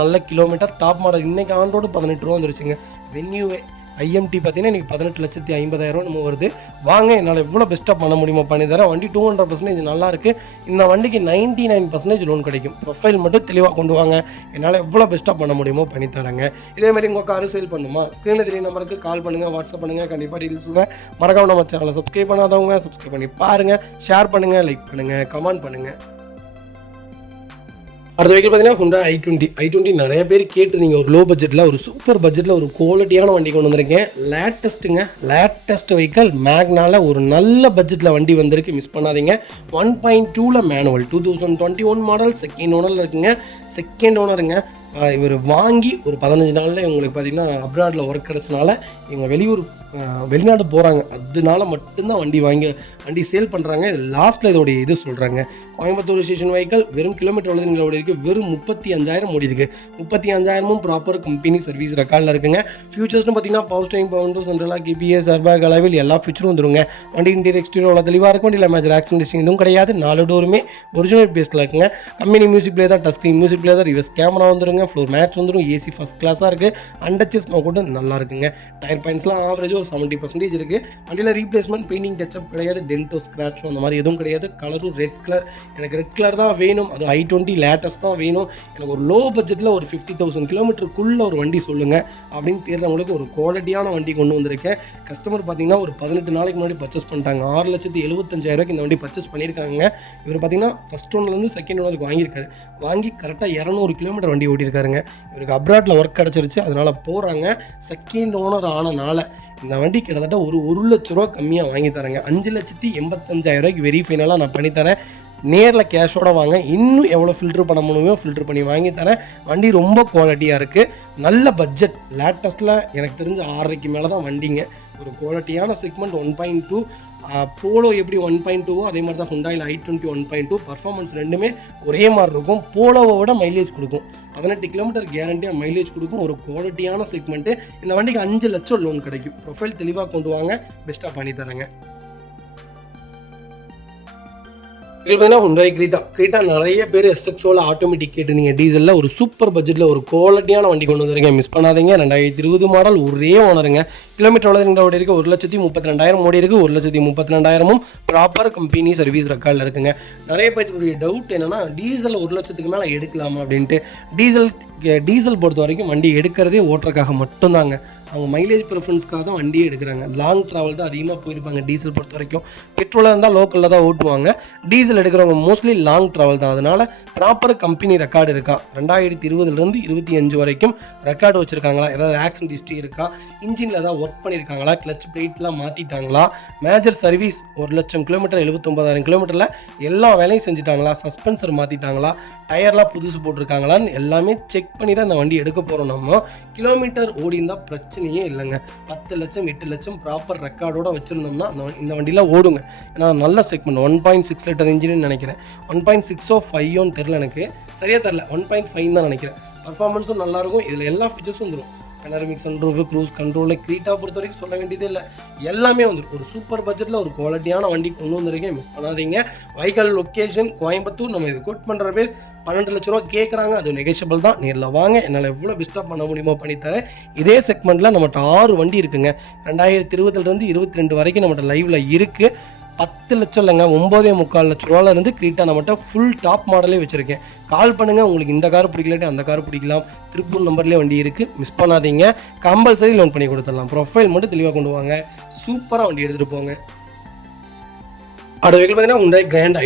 நல்ல கிலோமீட்டர், டாப் மாடல். இன்றைக்கி ஆன் ரோடு 18 ரூபா வந்துருச்சுங்க வென்யூவே. ஐஎம்டி பார்த்தீங்கன்னா இன்றைக்கி 18,50,000 நம்ம வருது. வாங்க, என்னால் எவ்வளோ பெஸ்ட்டாக பண்ண முடியுமோ பண்ணி தரேன். வண்டி 200% நல்லா இருக்குது. இந்த வண்டிக்கு 99% லோன் கிடைக்கும். ப்ரொஃபைல் மட்டும் தெளிவாக கொண்டு வாங்க, என்னால் எவ்வளோ பெஸ்ட்டாக பண்ண முடியுமோ பண்ணி தரேங்க. இதேமாதிரி உங்கள் காரு சேல் பண்ணுமா, ஸ்க்ரீனில் தெரிய நம்பருக்கு கால் பண்ணுங்கள், வாட்ஸ்அப் பண்ணுங்கள். கண்டிப்பாக டீட்டெயில்ஸ் சொல்லுவேன். மறக்காம நம்ம சேனலை சப்ஸ்கிரைப் பண்ணாதவங்க சப்ஸ்கிரைப் பண்ணி பாருங்கள், ஷேர் பண்ணுங்கள், லைக் பண்ணுங்கள், கமெண்ட் பண்ணுங்கள். அடுத்த வெஹிக்கிள் பார்த்தீங்கன்னா ஹுண்டா i20 நிறைய பேர் கேட்டிருந்தீங்க. ஒரு லோ பட்ஜெட்டில், ஒரு சூப்பர் பட்ஜெட்டில் ஒரு குவாலிட்டியான வண்டி கொண்டு வந்திருக்கேன். லேட்டஸ்ட் வெஹிக்கிள் மேக்னால ஒரு நல்ல பட்ஜெட்டில் வண்டி வந்திருக்கு. மிஸ் பண்ணாதீங்க. 1.2 மேனுவல், 2021 மாடல், செகண்ட் ஓனரில் இருக்குங்க. செகண்ட் ஓனருங்க. இவர் வாங்கி ஒரு 15 நாளில் இவங்களுக்கு பார்த்தீங்கன்னா அப்ராடில் ஒர்க் கிடச்சனால இவங்க வெளிநாடு போகிறாங்க. அதனால மட்டும்தான் வண்டி சேல் பண்ணுறாங்க. லாஸ்ட்டில் இதோடைய இது சொல்கிறாங்க. கோயம்புத்தூர் ஸ்டேஷன் வெஹிக்கிள் வெறும் கிலோமீட்டர் எவ்வளோ ஓடி இருக்குது, வெறும் 35,000 ஓடி இருக்குது. 35,000 ப்ராப்பர் கம்பெனி சர்வீஸ் ரெக்கார்டில் இருக்குங்க. ஃபியூச்சர்ஸ்னு பார்த்தீங்கன்னா power steering, windows central lock, KBS, airbag, alloy wheel எல்லா ஃபீச்சரும் வந்துருங்க. வண்டி இன்டீரியர் எக்ஸ்டீரியர் அவ்வளோ தெளிவாக இருக்கும். இல்லை மேஜர் ஆக்சிடென்ட் ஹிஸ்ட்ரி எதுவும் கிடையாது. 4 டோருமே ஒரிஜினல் பேஸில் இருக்குங்க. கம்பெனி மியூசிக் பிளேயர் தான், டச் ஸ்க்ரீன் மியூசிக் பிளேயர் தான், ரிவர்ஸ் கேமரா வந்துருங்க. ஃப்ளோர் மேட்ச் வந்துடும். ஏசி ஃபஸ்ட் கிளாஸாக இருக்குது. அண்டர் சேஸ்மா கூட நல்லா இருக்குங்க. டயர் பாயிண்ட்ஸ்லாம் ஆவரேஜ் ஒரு 70% இருக்குது. வண்டியில் ரீப்ளேஸ்மெண்ட், பெயிண்டிங், டச்சப் கிடையாது. டென்டோ, ஸ்க்ராச்சோ அந்த மாதிரி எதுவும் கிடையாது. கலரும் ரெட் கலர். எனக்கு ரெட் கலர் தான் வேணும். அது i20 லேட்டஸ்ட் தான் வேணும். எனக்கு ஒரு லோ பட்ஜெட்டில் ஒரு 50,000 கிலோமீட்டருக்குள்ளே ஒரு வண்டி சொல்லுங்கள் அப்படின்னு தேடுறவங்களுக்கு ஒரு குவாலிட்டியான வண்டி கொண்டு வந்திருக்கேன். கஸ்டமர் பார்த்தீங்கன்னா ஒரு 18 நாளைக்கு முன்னாடி பர்ச்சேஸ் பண்ணிட்டாங்க. 6,75,000 இந்த வண்டி பர்ச்சேஸ் பண்ணியிருக்காங்க. இவர் பார்த்தீங்கன்னா ஃபஸ்ட் ஓனர்லேருந்து செகண்ட் ஓனருக்கு வாங்கியிருக்காரு. வாங்கி கரெக்டாக 200 கிலோமீட்டர் வண்டி ஓட்டியிருக்காருங்க. இவருக்கு அப்ராட்டில் ஒர்க் கிடச்சிருச்சு, அதனால் போகிறாங்க. செகண்ட் ஓனர் ஆனனால இந்த வண்டி கிட்டத்தட்ட ஒரு 1 லட்ச ரூபா கம்மியாக வாங்கி தரேங்க. 5,85,000 வெரி ஃபைனலாக நான் பண்ணித்தரேன். நேரில் கேஷோட வாங்க. இன்னும் எவ்வளோ ஃபில்ட்ரு பண்ண முடியுமோ ஃபில்ட்ரு பண்ணி வாங்கி தரேன். வண்டி ரொம்ப குவாலிட்டியாக இருக்குது. நல்ல பட்ஜெட். லேட்டஸ்ட்டில் எனக்கு தெரிஞ்ச 6,500 மேலே தான் வண்டிங்க. ஒரு குவாலிட்டியான செக்மெண்ட். 1.2 போலோ எப்படி 1.2வோ அதே மாதிரி தான் ஹுண்டாயில் i20 1.2. பர்ஃபார்மன்ஸ் ரெண்டுமே ஒரே மாதிரி இருக்கும். போலோவை விட மைலேஜ் கொடுக்கும். 18 கிலோமீட்டர் கேரண்டியாக மைலேஜ் கொடுக்கும். ஒரு குவாலிட்டியான செக்மெண்ட்டு. இந்த வண்டிக்கு 5 லட்சம் லோன் கிடைக்கும். ப்ரொஃபைல் தெளிவாக கொண்டு வாங்க, பெஸ்ட்டாக பண்ணி தரேங்க. இது பார்த்தீங்கன்னா ஹுண்டாய் கிரீட்டா நிறைய பேர் SXOவில் ஆட்டோமேட்டிக் கேட்டுருந்தீங்க. டீசலில் ஒரு சூப்பர் பட்ஜெட்டில் ஒரு குவாலிட்டியான வண்டி கொண்டு வந்துருங்க. மிஸ் பண்ணாதீங்க. 2020 மாடல், ஒரே ஓனருங்க. கிலோமீட்டர் எவ்வளோ ஓடி இருக்குது, 1,32,000 ஓடி இருக்குது. 1,32,000 ப்ராப்பர் கம்பெனி சர்வீஸ் ரெக்கார்டில் இருக்குங்க. நிறைய பேருடைய டவுட் என்னென்னா டீசல் 1 லட்சத்துக்கு மேலே எடுக்கலாமா அப்படின்ட்டு. டீசல் பொறுத்த வரைக்கும் வண்டி எடுக்கிறதே ஓட்டுறதுக்காக மட்டும்தாங்க. அவங்க மைலேஜ் ப்ரிஃபரன்ஸ்க்காக தான் வண்டியே எடுக்கிறாங்க. லாங் ட்ராவல் தான் அதிகமாக போயிருப்பாங்க டீசல் பொறுத்த வரைக்கும். பெட்ரோலாக இருந்தால் லோக்கலில் தான் ஓட்டுவாங்க. டீசல் எடுக்கிறவங்க மோஸ்ட்லி லாங் ட்ராவல் தான். அதனால் ப்ராப்பர் கம்பெனி ரெக்கார்டு இருக்கா, 2020 25 வரைக்கும் ரெக்கார்டு வச்சுருக்காங்களா, ஏதாவது ஆக்சிடென்ட் ஹிஸ்ட்ரி இருக்கா, இன்ஜினில் ஏதாவது ஒர்க் பண்ணியிருக்காங்களா, கிளச் பிளேட்லாம் மாற்றிட்டாங்களா, மேஜர் சர்வீஸ் 1 லட்சம் கிலோமீட்டர் 79,000 கிலோமீட்டரில் எல்லா வேலையும் செஞ்சுட்டாங்களா, சஸ்பென்சர் மாற்றிட்டாங்களா, டயர்லாம் புதுசு போட்டிருக்காங்களான்னு எல்லாமே செக் பண்ணி தான் இந்த வண்டி எடுக்க போகிறோம். நம்ம கிலோமீட்டர் ஓடி இருந்தால் பிரச்சனையே இல்லைங்க. 10 லட்சம் 8 லட்சம் ப்ராப்பர் ரெக்கார்டோட வச்சுருந்தோம்னா இந்த வண்டியில் ஓடுங்க. ஏன்னா நல்ல செக்மெண்ட். 1.6 லிட்டர் இன்ஜின்னு நினைக்கிறேன். 1.6ஓ 5ஓன்னு தெரில, எனக்கு சரியாக தெரில. 1.5 தான் நினைக்கிறேன். பர்ஃபார்மன்ஸும் நல்லாயிருக்கும். இதில் எல்லா ஃபீச்சர்ஸும் வந்துடும். பெனரமிக் சன்ரூஃப், க்ரூஸ் கண்ட்ரோல், கிரீட்டா பொறுத்த வரைக்கும் சொல்ல வேண்டியதே இல்லை, எல்லாமே வந்துடும். ஒரு சூப்பர் பட்ஜெட்டில் ஒரு குவாலிட்டியான வண்டி கொண்டு வந்திருக்கேன், மிஸ் பண்ணாதீங்க. வைக்கல் லொக்கேஷன் கோயம்புத்தூர். நம்ம இது கோட் பண்ணுற பேஸ் 12 லட்ச ரூபா கேட்குறாங்க, அது நெகோஷியபிள் தான். நேரில் வாங்க, என்னால் எவ்வளோ பெஸ்ட்டாக பண்ண முடியுமோ பண்ணித்தரேன். இதே செக்மெண்ட்டில் நம்மகிட்ட 6 வண்டி இருக்குங்க. 2020 22 வரைக்கும் நம்மகிட்ட லைவில் இருக்குது. 10 லட்சம் இல்லைங்க, 9.25 லட்ச ரூபாயிலிருந்து கிரீட்டா நம்மகிட்ட ஃபுல் டாப் மாடலே வச்சுருக்கேன். கால் பண்ணுங்கள், உங்களுக்கு இந்த கார் பிடிக்கலாட்டி அந்த கார் பிடிக்கலாம். திருப்பூர் நம்பர்லேயே வண்டி இருக்குது, மிஸ் பண்ணாதீங்க. கம்பல்சரி லோன் பண்ணி கொடுத்துடலாம். ப்ரொஃபைல் மட்டும் தெளிவாக கொண்டு வாங்க, சூப்பராக வண்டி எடுத்துகிட்டு போங்க. அடுத்த வெஹிக்கிள் பார்த்தீங்கன்னா Hyundai Grand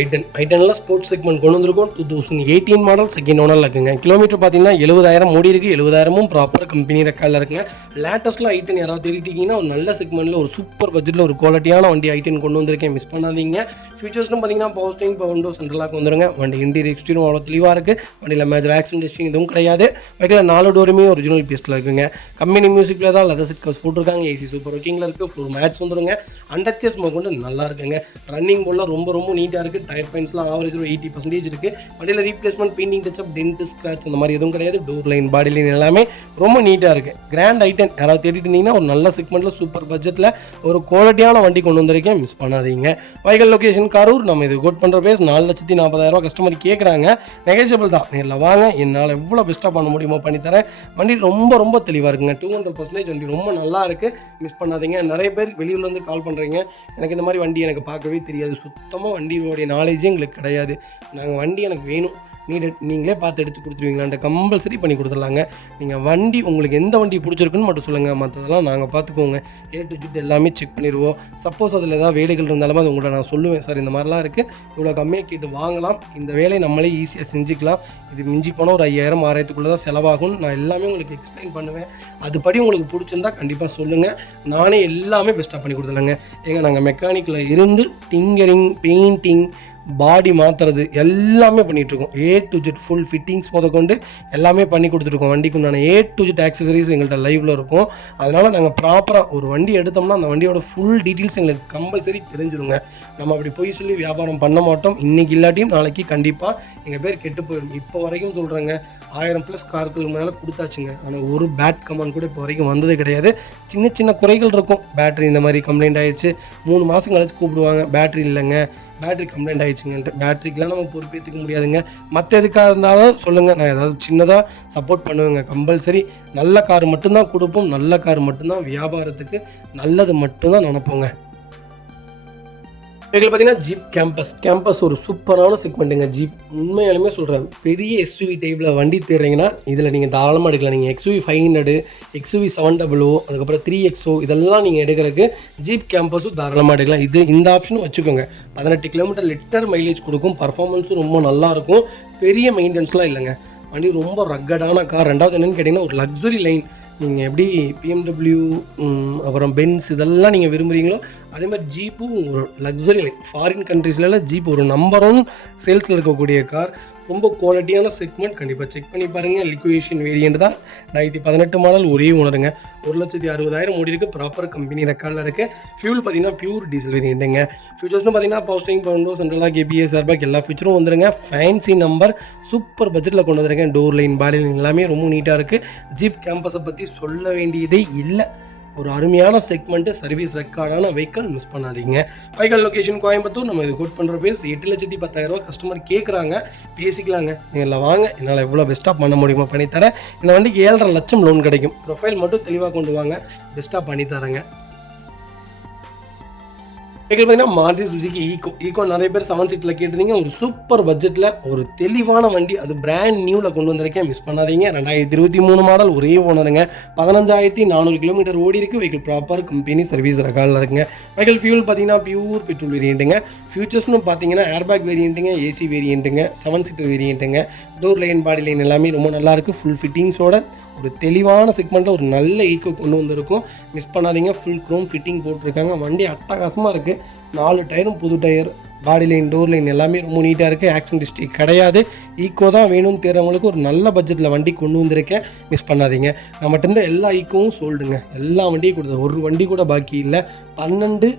i10 sports segment கொண்டு வந்திருக்கோம். 2018 மாடல், செகண்ட் ஓனரில் இருக்குங்க. கிலோமீட்டர் பார்த்தீங்கன்னா 70,000 ஓடி இருக்குது. 70,000 ப்ராப்பர் கம்பெனி ரெக்கார்டில் இருக்குங்க. லேட்டஸ்ட்டில் i10 யாராவது தேடிட்டீங்கன்னா ஒரு நல்ல செக்மெண்ட்டில் ஒரு சூப்பர் பட்ஜெட்டில் ஒரு குவாலிட்டியான வண்டி i10 கொண்டு வந்திருக்கேன், மிஸ் பண்ணாதீங்க. ஃபியூச்சர்ஸ்னு பார்த்தீங்கன்னா பவர் ஸ்டீரிங், பவர் விண்டோ, சென்ட்ரலாக வந்துருங்க. வண்டி இன்டீரியர் எக்ஸ்டீரியர் அவ்வளோ தெளிவாக இருக்குது. வண்டியில் மேஜர் ஆக்சிடென்ட் ஹிஸ்ட்ரி எதுவும் கிடையாது. வெஹிக்கில் 4 டோருமே ஒரிஜினல் பீஸில் இருக்குங்க. கம்பெனி மியூசிக்கில் தான் லெதர் சீட் கவர்ஸ் போட்டிருக்காங்க. ஏசி சூப்பர் ஒர்க்கிங்கில் இருக்குது. ஃப்ளோர் மேட்ஸ் வந்துருங்க. அண்டர்ச்சேஸ் கொண்டு நல்லா இருக்குங்க. ரன்னிங் போர்டில் ரொம்ப நீட்டாக இருக்குது. டயர் பாயிண்ட்ஸ்லாம் ஆவரேஜ் 80% இருக்குது. வண்டியில் replacement, painting touch up, dent, scratch அந்த மாதிரி எதுவும் கிடையாது. டோர் லைன், பாடி லைன் எல்லாமே ரொம்ப நீட்டாக இருக்குது. கிராண்ட் i10 யாராவது தேடிட்டு இருந்தீங்கன்னா ஒரு நல்ல செக்மெண்ட்டில் சூப்பர் பட்ஜெட்டில் ஒரு குவாலிட்டியான வண்டி கொண்டு வந்திருக்கேன், மிஸ் பண்ணாதீங்க. வைக்கல் லொக்கேஷன் கரூர். நம்ம இது கோட் பண்ணுற பேஸ் 4,40,000 கஸ்டமர் கேட்குறாங்க, நெகோஷியபிள் தான். நேரில் வாங்க, என்னால் எவ்வளோ பெஸ்ட்டாக பண்ண முடியுமோ பண்ணித்தரேன். வண்டி ரொம்ப தெளிவாக இருக்குங்க. 200% வண்டி ரொம்ப நல்லா இருக்குது, மிஸ் பண்ணாதீங்க. நிறைய பேர் வெளியூர்லேருந்து கால் பண்ணுறீங்க, எனக்கு இந்த மாதிரி வண்டி எனக்கு பார்க்கவே தெரியாது, சுத்தமாக வண்டியோடைய நாலேஜே எங்களுக்கு கிடையாது, நாங்கள் வண்டி எனக்கு வேணும், நீங்களே பார்த்து எடுத்து கொடுத்துருவீங்களான்ட்டு கம்பல்சரி பண்ணி கொடுத்துடலாங்க. நீங்கள் வண்டி உங்களுக்கு எந்த வண்டி பிடிச்சிருக்குன்னு மட்டும் சொல்லுங்கள், மற்றதெல்லாம் நாங்கள் பார்த்துக்கோங்க. A to Z எல்லாமே செக் பண்ணிடுவோம். சப்போஸ் அதில் ஏதாவது வேலைகள் இருந்தாலுமே அது உங்கள்கிட்ட நான் சொல்லுவேன், சார் இந்த மாதிரிலாம் இருக்குது, இவ்வளோ கம்மியாக கேட்டு வாங்கலாம், இந்த வேலையை நம்மளே ஈஸியாக செஞ்சுக்கலாம், இது மிஞ்சி போனால் ஒரு 5,000 6,000 தான் செலவாகும், நான் எல்லாமே உங்களுக்கு எக்ஸ்பிளைன் பண்ணுவேன். அதுபடி உங்களுக்கு பிடிச்சிருந்தா கண்டிப்பாக சொல்லுங்கள், நானே எல்லாமே பெஸ்ட்டாக பண்ணி கொடுத்துலாங்க. நாங்கள் மெக்கானிக்கில் இருந்து டிங்கரிங், பெயிண்டிங், பாடி மாற்றுறது எல்லாமே பண்ணிகிட்ருக்கோம். A to Z full fittings கொண்டு எல்லாமே பண்ணி கொடுத்துருக்கோம். வண்டிக்கு உண்டான A to Z ஆக்சசரிஸ் எங்கள்கிட்ட லைவில் இருக்கும். அதனால் நாங்கள் ப்ராப்பராக ஒரு வண்டி எடுத்தோம்னா அந்த வண்டியோட ஃபுல் டீட்டெயில்ஸ் எங்களுக்கு கம்பல்சரி தெரிஞ்சிருங்க. நம்ம அப்படி போய் சொல்லி வியாபாரம் பண்ண மாட்டோம். இன்றைக்கி இல்லாட்டியும் நாளைக்கு கண்டிப்பாக எங்கள் பேர் கெட்டு போயிடும். இப்போ வரைக்கும் சொல்கிறேங்க, 1000+ கார்களுக்கு மேலே கொடுத்தாச்சுங்க, ஆனால் ஒரு பேட் கமெண்ட் கூட இப்போ வரைக்கும் வந்தது கிடையாது. சின்ன குறைகள் இருக்கும். பேட்டரி இந்த மாதிரி கம்ப்ளைண்ட் ஆகிடுச்சு, 3 மாதம் கழிச்சு கூப்பிடுவாங்க, பேட்டரி இல்லைங்க, பேட்டரி கம்ப்ளைண்ட் ஆகிடுச்சுங்கன்ட்டு. பேட்டரிக்கெலாம் நம்ம பொறுப்பேற்றுக்க முடியாதுங்க. மற்ற எதுக்காக இருந்தாலும் சொல்லுங்கள், நான் ஏதாவது சின்னதாக சப்போர்ட் பண்ணுவேங்க. கம்பல்சரி நல்ல கார் மட்டும்தான் கொடுப்போம், நல்ல கார் மட்டும்தான் வியாபாரத்துக்கு நல்லது மட்டும்தான் நினைப்போங்க. எங்களுக்கு பார்த்தீங்கன்னா ஜீப் கேம்பஸ் ஒரு சூப்பரான செக்மெண்ட்டுங்க. ஜீப் உண்மையாலுமே சொல்கிறேன், பெரிய SUV டைப்பில் வண்டி தேடுறீங்கன்னா இதில் நீங்கள் தாராளமாக எடுக்கலாம். நீங்கள் XUV 500, XUV 700, அதுக்கப்புறம் 3XO இதெல்லாம் நீங்கள் எடுக்கிறதுக்கு ஜீப் கேம்பஸும் தாராளமாக எடுக்கலாம். இந்த ஆப்ஷனும் வச்சுக்கோங்க. 18 கிலோமீட்டர் லிட்டர் மைலேஜ் கொடுக்கும், பர்ஃபார்மன்ஸும் ரொம்ப நல்லாயிருக்கும், பெரிய மெயின்டெனன்ஸ்லாம் இல்லைங்க. வண்டி ரொம்ப ரக்கடான கார். ரெண்டாவது என்னென்னு கேட்டிங்கன்னா ஒரு லக்ஸுரி லைன். நீங்கள் எப்படி BMW அப்புறம் பென்ஸ் இதெல்லாம் நீங்கள் விரும்புகிறீங்களோ அதே மாதிரி ஜீப்பும் ஒரு லக்ஸுரி லைன். ஃபாரின் கண்ட்ரீஸ்லாம் ஜீப் ஒரு நம்பர் 1 சேல்ஸில் இருக்கக்கூடிய கார். ரொம்ப குவாலிட்டியான செக்மெண்ட், கண்டிப்பாக செக் பண்ணி பாருங்கள். லிக்விடேஷன் வேரியண்ட் தான். 2018 மாடல், ஒரே ஓனருங்க. 1,60,000 ஓடி இருக்குது, ப்ராப்பர் கம்பெனி ரெக்கார்டில் இருக்குது. ஃபியூல் பார்த்தீங்கன்னா பியூர் டீசல் வேரியண்ட்டுங்க. ஃபியூச்சர்ஸ்னு பார்த்தீங்கன்னா power steering, power window, central lock ABS, airbag எல்லா ஃபியூச்சரும் வந்துருங்க. ஃபேன்சி நம்பர், சூப்பர் பட்ஜெட்டில் கொண்டு வந்துருக்கேன். டோர் லைன், பாடி லைன் எல்லாமே ரொம்ப நீட்டாக இருக்குது. ஜீப் கேம்பஸை பற்றி சொல்ல வேண்டியதே இல்லை. ஒரு அருமையான செக்மெண்ட்டு, சர்வீஸ் ரெக்கார்டான வெஹிக்கிள், மிஸ் பண்ணாதீங்க. வைக்கல் லொக்கேஷன் கோயம்புத்தூர். நம்ம இது கோட் பண்ணுற பேஸ் 8,10,000 கஸ்டமர் கேட்குறாங்க, பேசிக்கலாங்க. நீங்கள் வாங்க, என்னால் எவ்வளோ பெஸ்ட்டாக பண்ண முடியுமோ பண்ணித்தரேன். இந்த வண்டிக்கு 7.5 லட்சம் லோன் கிடைக்கும். ப்ரொஃபைல் மட்டும் தெளிவாக கொண்டு வாங்க, பெஸ்ட்டாக பண்ணித்தரேங்க. வெஹிக்கிள் பார்த்தீங்கன்னா மாருதி சுசுகி ஈக்கோ நிறைய பேர் 7 சீட்டில் கேட்டிருந்தீங்க. ஒரு சூப்பர் பட்ஜெட்டில் ஒரு தெளிவான வண்டி, அது பிராண்ட் நியூவில் கொண்டு வந்திருக்கேன், மிஸ் பண்ணாதீங்க. 2023 மாடல், ஒரே ஓனருங்க. 15,400 கிலோமீட்டர் ஓடி இருக்குது. வெஹிக்கிள் ப்ராப்பர் கம்பெனி சர்வீஸ் ரெக்கார்டில் இருக்குங்க. வெஹிக்கிள் ஃபியூல் பார்த்தீங்கன்னா பியூர் பெட்ரோல் வேரியண்ட்டுங்க. ஃபியூச்சர்ஸ்னு பார்த்தீங்கன்னா ஏர்பேக் வேரியண்ட்டுங்க, AC வேரியண்ட்டுங்க, 7 சீட்டர் வேரியண்ட்டுங்க. டோர் லைன், பாடி லைன் எல்லாமே ரொம்ப நல்லாயிருக்கு. ஃபுல் ஃபிட்டிங்ஸோட ஒரு தெளிவான செக்மெண்ட்டில் ஒரு நல்ல ஈக்கோ கொண்டு வந்திருக்கும், மிஸ் பண்ணாதீங்க. ஃபுல் க்ரோம் ஃபிட்டிங் போட்டிருக்காங்க. வண்டி அட்டகாசமாக இருக்குது. 4 டயரும் புது tyre, body line, door line எல்லாமே ரொம்ப நீட்டாக இருக்குது. ஆக்சிடென்ட் ஹிஸ்ட்ரி கிடையாது. ஈக்கோ தான் வேணும்னு தேர்றவங்களுக்கு ஒரு நல்ல பட்ஜெட்டில் வண்டி கொண்டு வந்திருக்கேன், மிஸ் பண்ணாதீங்க. நம்மகிட்ட இருந்த எல்லா ஈக்கோவும் சோல்டுங்க, எல்லா வண்டியும் கொடுத்தது, ஒரு வண்டி கூட பாக்கி இல்லை. 13,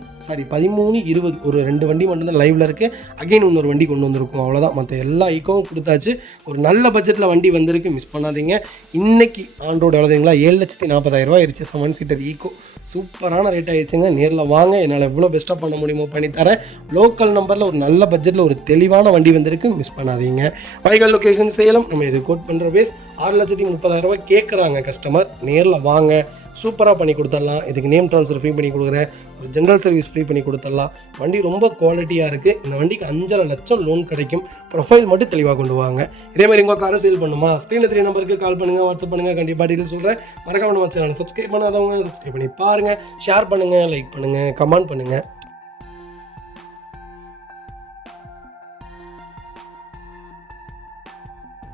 20 ஒரு 2 வண்டி மட்டும்தான் லைவில் இருக்குது. அகைன் இன்னொரு வண்டி கொண்டு வந்திருக்கோம், அவ்வளோதான். மற்ற எல்லா ஈக்கோவும் கொடுத்தாச்சு. ஒரு நல்ல பட்ஜெட்டில் வண்டி வந்திருக்கு, மிஸ் பண்ணாதீங்க. இன்றைக்கி ஆண்ட்ராய்டு எவ்வளோதுங்களா, 7,40,000 ஆயிடுச்சு. 7 சீட்டர் ஈக்கோ சூப்பரான ரேட் ஆகிடுச்சுங்க. நேரில் வாங்க, என்னால் எவ்வளோ பெஸ்ட்டாக பண்ண முடியுமோ பண்ணித்தரேன். லோக்கல் நம்பரில் ஒரு நல்ல பட்ஜெட்டில் ஒரு தெளிவான வண்டி வந்திருக்கு, மிஸ் பண்ணாதீங்க. வைகல் லொக்கேஷன் சேலம். நம்ம இது கோட் பண்ணுற பேஸ் 6,30,000 கேட்குறாங்க கஸ்டமர். நேரில் வாங்க, சூப்பராக பண்ணி கொடுத்துடலாம். இதுக்கு நேம் ட்ரான்ஸ்ஃபர் ஃப்ரீ பண்ணி கொடுக்குறேன், ஒரு ஜென்ரல் சர்வீஸ் ஃப்ரீ பண்ணி கொடுத்துடலாம். வண்டி ரொம்ப குவாலிட்டியாக இருக்குது. இந்த வண்டிக்கு 5.5 லட்சம் லோன் கிடைக்கும். ப்ரொஃபைல் மட்டும் தெளிவாக கொண்டு வாங்க. இதேமாதிரி உங்கள் காரை சேல் பண்ணுமா, ஸ்க்ரீனில் 3 நம்பருக்கு கால் பண்ணுங்கள், வாட்ஸ்அப் பண்ணுங்கள். கண்டிப்பாக டீட்டெயில் சொல்கிறேன். மறக்காம நம்ம சேனல் சப்ஸ்கிரைப் பண்ணாதவங்க சப்ஸ்கிரைப் பண்ணி பாருங்கள், ஷேர் பண்ணுங்கள், லைக் பண்ணுங்கள், கமெண்ட் பண்ணுங்கள்.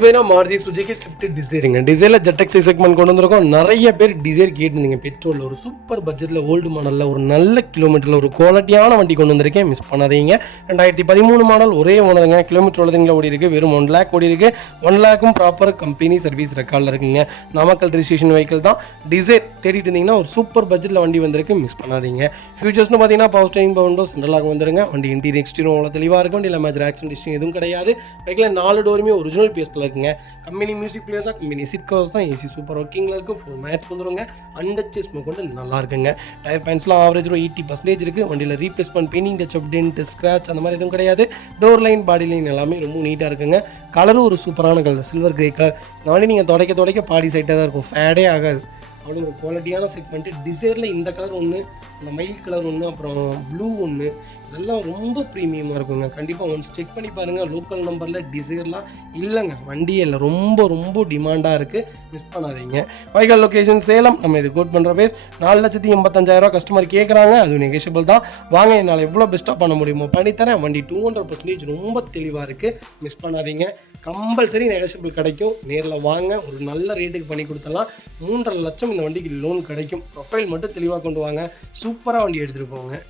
வேணா மாருதி சுஜுகி ஸ்விஃப்ட் டிசைருங்க. டிசைரில் ZX செக்மெண்ட் கொண்டு வந்திருக்கோம். நிறைய பேர் டிசைர் கேட்டுருந்தீங்க. பெட்ரோலில் ஒரு சூப்பர் பட்ஜெட்டில் ஓல்டு மாடலில் ஒரு நல்ல கிலோமீட்டரில் ஒரு குவாலிட்டியான வண்டி கொண்டு வந்திருக்கேன், மிஸ் பண்ணாதீங்க. 2013 மாடல், ஒரே ஓனருங்க. கிலோமீட்டர் உள்ளதுங்களா ஓடி இருக்குது, வெறும் 1 lakh ஓடி இருக்குது. 1 lakhம் ப்ராப்பர் கம்பெனி சர்வீஸ் ரெக்கார்டில் இருக்குங்க. நாமக்கல் ரிஜிஸ்ட்ரேஷன் வெஹிக்கிள் தான். டிசைர் தேடிட்டு இருந்தீங்கன்னா ஒரு சூப்பர் பட்ஜெட்டில் வண்டி வந்திருக்கு, மிஸ் பண்ணாதீங்க. ஃபியூச்சர்ஸ்னு பார்த்தீங்கன்னா பவர் ஸ்டீரிங், பவர் விண்டோ, சென்ட்ரலாக வந்துருங்க. வண்டி இன்டீரியர் எக்ஸ்டீரியர் அவ்வளோ தெளிவாக இருக்கும். வண்டியில் மேஜர் ஆக்சிடென்ட் ஹிஸ்ட்ரி எதுவும் கிடையாது. பைக்கில் 4 டோருமே ஒரிஜினல் பேஸ்டில் இருக்குங்க. கம்பெனி மியூசிக் பிளேயர் தான், கம்பெனி சீட் கவர்ஸ் தான், ஏசி சூப்பர் ஒர்க்கிங்கில் இருக்குது. ஃபுல் மேட்ச் வந்துடுங்க. அண்டச்சஸ் கொண்டு நல்லா இருக்குங்க. டயர் பேண்ட்ஸ்லாம் ஆவரேஜ் 80% இருக்குது. வண்டியில் replacement, painting, touch up, dent, scratch அந்த மாதிரி எதுவும் கிடையாது. டோர் லைன், பாடி லைன் எல்லாமே ரொம்ப நீட்டாக இருக்குங்க. கலரும் ஒரு சூப்பரான கலர், சில்வர் கிரே கலர். இந்த வண்டி நீங்கள் துடைக்க பாடி சைட்டாக தான் இருக்கும், ஃபேடே ஆகாது. அவ்வளோ ஒரு குவாலிட்டியான செக்மெண்ட்டு. டிசைரில் இந்த கலர் ஒன்று, அந்த மைல் கலர் ஒன்று, அப்புறம் ப்ளூ ஒன்று, இதெல்லாம் ரொம்ப ப்ரீமியமாக இருக்குங்க. கண்டிப்பாக ஒன்ஸ் செக் பண்ணி பாருங்கள். லோக்கல் நம்பரில் டிசைர்லாம் இல்லைங்க, வண்டியே இல்லை, ரொம்ப டிமாண்டாக இருக்குது, மிஸ் பண்ணாதீங்க. வைகல் லொக்கேஷன் சேலம். நம்ம இது கோட் பண்ணுற பேஸ் 4,85,000 கஸ்டமர் கேட்குறாங்க. அது நெகோஷியபிள் தான். வாங்க, என்னால் எவ்வளோ பெஸ்ட்டாக பண்ண முடியுமோ பண்ணித்தரேன். வண்டி 200% ரொம்ப தெளிவாக இருக்குது, மிஸ் பண்ணாதீங்க. கம்பல்சரி நெகோஷியபிள் கிடைக்கும். நேரில் வாங்க, ஒரு நல்ல ரேட்டுக்கு பண்ணி கொடுத்துடலாம். 3.5 லட்சம் இந்த வண்டிக்கு லோன் கிடைக்கும். ப்ரொஃபைல் மட்டும் தெளிவாக கொண்டு வாங்க, சூப்பராக வண்டி எடுத்துகிட்டு போங்க.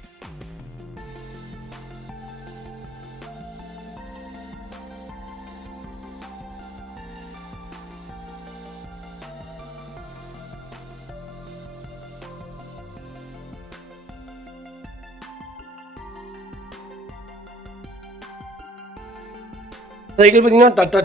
சைக்கிள் பார்த்தீங்கன்னா டாட்டா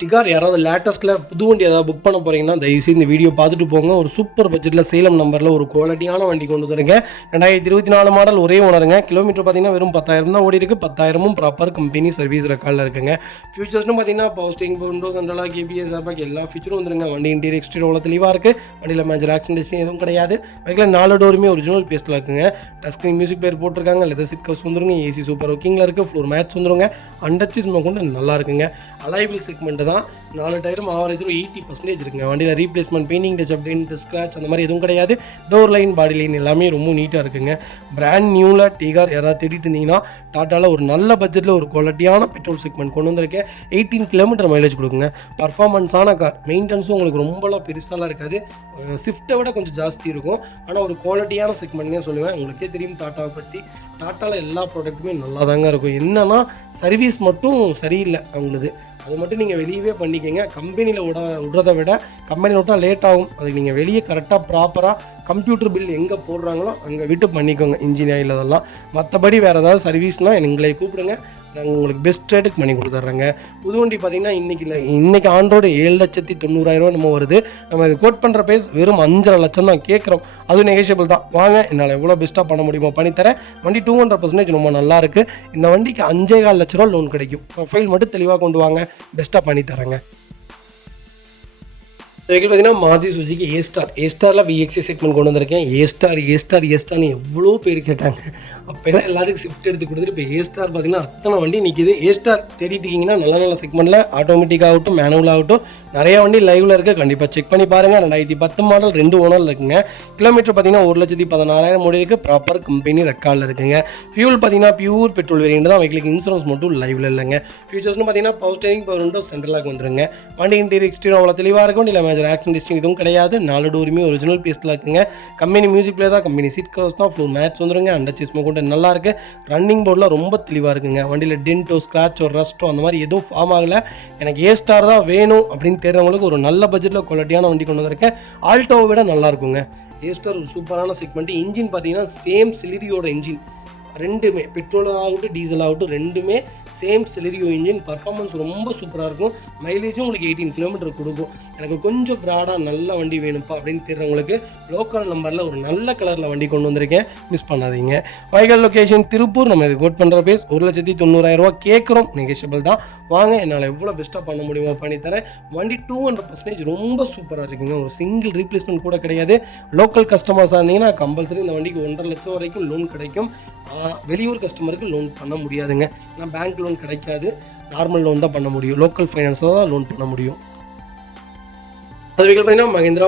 டிகார் யாராவது லேட்டஸ்ட்டில் புது வண்டி ஏதாவது புக் பண்ண போகிறீங்கன்னா தயவுசெய்து இந்த வீடியோ பார்த்துட்டு போங்க. ஒரு சூப்பர் பட்ஜெட்டில் சேலம் நம்பரில் ஒரு குவாலிட்டியான வண்டி கொண்டு வந்துருங்க. 2024 மாடல், ஒரே ஓனருங்க. கிலோமீட்டர் பார்த்தீங்கன்னா வெறும் 10,000 தான் ஓடி இருக்குது. 10,000ம் ப்ராப்பர் கம்பெனி சர்வீஸ் ரெக்கார்டில் இருக்குங்க. ஃபியூச்சர்ஸ்னு பார்த்தீங்கன்னா power steering, window, central lock, KBS, airbag எல்லா ஃபியூச்சரும் வந்துருங்க. வண்டி இன்டீரியர் எக்ஸ்டீரியர் அவ்வளோ தெளிவாக இருக்குது. வண்டியில் மேஜர் ஆக்சிடென்ட் ஹிஸ்ட்ரி எதுவும் கிடையாது. பைக்கில் 4 டோருமே ஒரிஜினல் பேஸ்ட்டில் இருக்குங்க. டச் ஸ்க்ரீன் மியூசிக் பிளேயர் போட்டிருக்காங்க. லெதர் சீட் கவர்ஸ் வந்துருங்க. ஏசி சூப்பர் ஒர்க்கிங்கில் இருக்குது. ஃப்ளோர் மேட்ச் வந்துருங்க. அண்டச்சஸ் கொண்டு நல்லா இருக்குங்க. அலைவில் செக்மெண்ட் தான். 4 டயரும் ஆவரேஜ் 80% இருக்குங்க. வண்டியில் replacement, painting, touch up, dent, scratch அந்த மாதிரி எதுவும் கிடையாது. டோர் லைன், பாடி லைன் எல்லாமே ரொம்ப நீட்டாக இருக்குங்க. பிராண்ட் நியூவில் டிகார் யாராவது தேடிட்டு இருந்தீங்கன்னா டாட்டாவில் ஒரு நல்ல பட்ஜெட்டில் ஒரு குவாலிட்டியான பெட்ரோல் செக்மெண்ட் கொண்டு வந்திருக்கேன். 18 கிலோமீட்டர் மைலேஜ் கொடுக்குங்க. பர்ஃபார்மன்ஸான கார். மெயின்டெனன்ஸும் உங்களுக்கு ரொம்பலாம் பெருசாலாம் இருக்காது. ஸ்விஃப்ட்டை விட கொஞ்சம் ஜாஸ்தி இருக்கும். ஆனால் ஒரு குவாலிட்டியான செக்மெண்ட்னே சொல்லுவேன். உங்களுக்கே தெரியும் டாட்டாவை பற்றி. டாட்டாவில் எல்லா ப்ராடக்ட்டுமே நல்லா தாங்க இருக்கும். என்னன்னா சர்வீஸ் மட்டும் சரியில்லை அவங்களுது. அது மட்டும் நீங்கள் வெளியவே பண்ணிக்கோங்க. கம்பெனியில் விடுறதை விட கம்பெனியில் விட்டால் லேட் ஆகும். அதுக்கு நீங்கள் வெளியே கரெக்டாக ப்ராப்பராக கம்ப்யூட்டர் பில் எங்கே போடுறாங்களோ அங்கே விட்டு பண்ணிக்கோங்க. இன்ஜின் ஆயில் அதெல்லாம். மற்றபடி வேறு ஏதாவது சர்வீஸ்னால் எங்களை கூப்பிடுங்க, நாங்கள் உங்களுக்கு பெஸ்ட் ரேட்டுக்கு பண்ணி கொடுத்துட்றேங்க. புது வண்டி பார்த்தீங்கன்னா இன்றைக்கி ஆண்ட்ராய்டு 7,90,000 நம்ம வருது. நம்ம இது கோட் பண்ணுற பேஸ் வெறும் 5.5 லட்சம் தான் கேட்குறோம். அதுவும் நெகோஷியபிள் தான். வாங்க, என்னால் எவ்வளோ பெஸ்ட்டாக பண்ண முடியுமோ பண்ணித்தரேன். வண்டி 200% ரொம்ப நல்லா இருக்குது. இந்த வண்டிக்கு 5.25 லட்ச ரூபா லோன் கிடைக்கும். ப்ரொஃபைல் மட்டும் தெளிவாக கொண்டு வாங்க, பெஸ்ட்டாக பண்ணித்தரேங்க. வெஹிக்கிள் பார்த்தீங்கன்னா மாருதி சுஜுகி ஏஸ்டாரில் VXI செக்மெண்ட் கொண்டு வந்திருக்கேன். ஏஸ்டார்னு எவ்வளோ பேர் கேட்டாங்க. அப்போலாம் எல்லாத்துக்கும் ஸ்விஃப்ட் எடுத்து கொடுத்துட்டு இப்போ ஏஸ்டார் பார்த்தீங்கன்னா அத்தனை வண்டி நிற்கிது. ஏஸ்டார் தேடிட்டிங்கன்னா நல்ல செக்மெண்ட்டில் ஆட்டோமேட்டிக் ஆகட்டும், மேனுவல் ஆகட்டும், நிறைய வண்டி லைவில் இருக்குது. கண்டிப்பாக செக் பண்ணி பாருங்கள். 2010 மாடல், 2 ஓனரில் இருக்குங்க. கிலோமீட்டர் பார்த்தீங்கன்னா 1,16,000 ஓடி இருக்குது. ப்ராப்பர் கம்பெனி ரெக்கார்டில் இருக்குங்க. ஃபியூல் பார்த்தீங்கன்னா பியூர் பெட்ரோல் வேரியண்ட் தான். வெஹிக்கிளுக்கு இன்சூரன்ஸ் மட்டும் லைவில் இல்லைங்க. ஃபியூச்சர்ஸ்னு பார்த்தீங்கன்னா பவர் ஸ்டீரிங், பவர் விண்டோ, சென்ட்ரலாக வந்துருங்க. வண்டி இன்டீரியர் எக்ஸ்டீரியர் அவ்வளோ தெளிவாக இருக்கும். இல்லை மேஜர் ஆக்சிடென்ட் ஹிஸ்ட்ரி எதுவும் கிடையாது. 4 டோருமே ஒரிஜினல் பீஸில் இருக்குங்க. கம்பெனி மியூசிக் பிளே தான், கம்பெனி சீட் கவர்ஸ் தான், ஃப்ளோர் மேட்ச் வந்துருங்க. அண்டர் சீஸ் கொண்டு நல்லா இருக்கு. ரன்னிங் போர்டில் ரொம்ப தெளிவாக இருக்குங்க. வண்டியில் டென்ட்டோ ஸ்க்ராச்சோ ரஸ்ட்டோ அந்த மாதிரி எதுவும் ஃபார்ம் ஆகலை. எனக்கு ஏ ஸ்டார் தான் வேணும் அப்படின்னு தெரிஞ்சவங்களுக்கு ஒரு நல்ல பட்ஜெட்டில் குவாலிட்டியான வண்டி கொண்டு வந்திருக்கேன். ஆல்டோவை விட நல்லா இருக்குங்க. ஏ ஸ்டார் ஒரு சூப்பரான செக்மெண்ட். இன்ஜின் பார்த்தீங்கன்னா சேம் சிலிரியோட இன்ஜின், ரெண்டுமே பெட்ரோல் ஆகட்டும் டீசல் ஆகட்டும் ரெண்டுமே சேம் சிலரியோ இன்ஜின். பர்ஃபார்மன்ஸ் ரொம்ப சூப்பராக இருக்கும். மைலேஜும் உங்களுக்கு 18 கிலோமீட்டர் கொடுக்கும். எனக்கு கொஞ்சம் ப்ராடாக நல்ல வண்டி வேணும்ப்பா அப்படின்னு தெரிஞ்சவங்களுக்கு லோக்கல் நம்பரில் ஒரு நல்ல கலரில் வண்டி கொண்டு வந்திருக்கேன், மிஸ் பண்ணாதீங்க. வைகல் லொக்கேஷன் திருப்பூர். நம்ம இது கோட் பண்ணுற பேஸ் 1,90,000 கேட்குறோம், நெகோஷியபிள் தான். வாங்க, என்னால் எவ்வளோ பெஸ்ட்டாக பண்ண முடியுமோ பண்ணித்தரேன். வண்டி 200% ரொம்ப சூப்பராக இருக்குங்க. ஒரு சிங்கிள் ரீப்ளேஸ்மெண்ட் கூட கிடையாது. லோக்கல் கஸ்டமர்ஸாக இருந்தீங்கன்னா கம்பல்சரி இந்த வண்டிக்கு 1.5 லட்சம் வரைக்கும் லோன் கிடைக்கும். வெளியூர் கஸ்டமருக்கு லோன் பண்ண முடியாதுங்க. ஏன்னா பேங்க் லோன் கிடைக்காது, நார்மல் லோன் தான் பண்ண முடியும். லோக்கல் ஃபைனான்ஸில் தான் லோன் பண்ண முடியும். அது பார்த்தீங்கன்னா மஹிந்திரா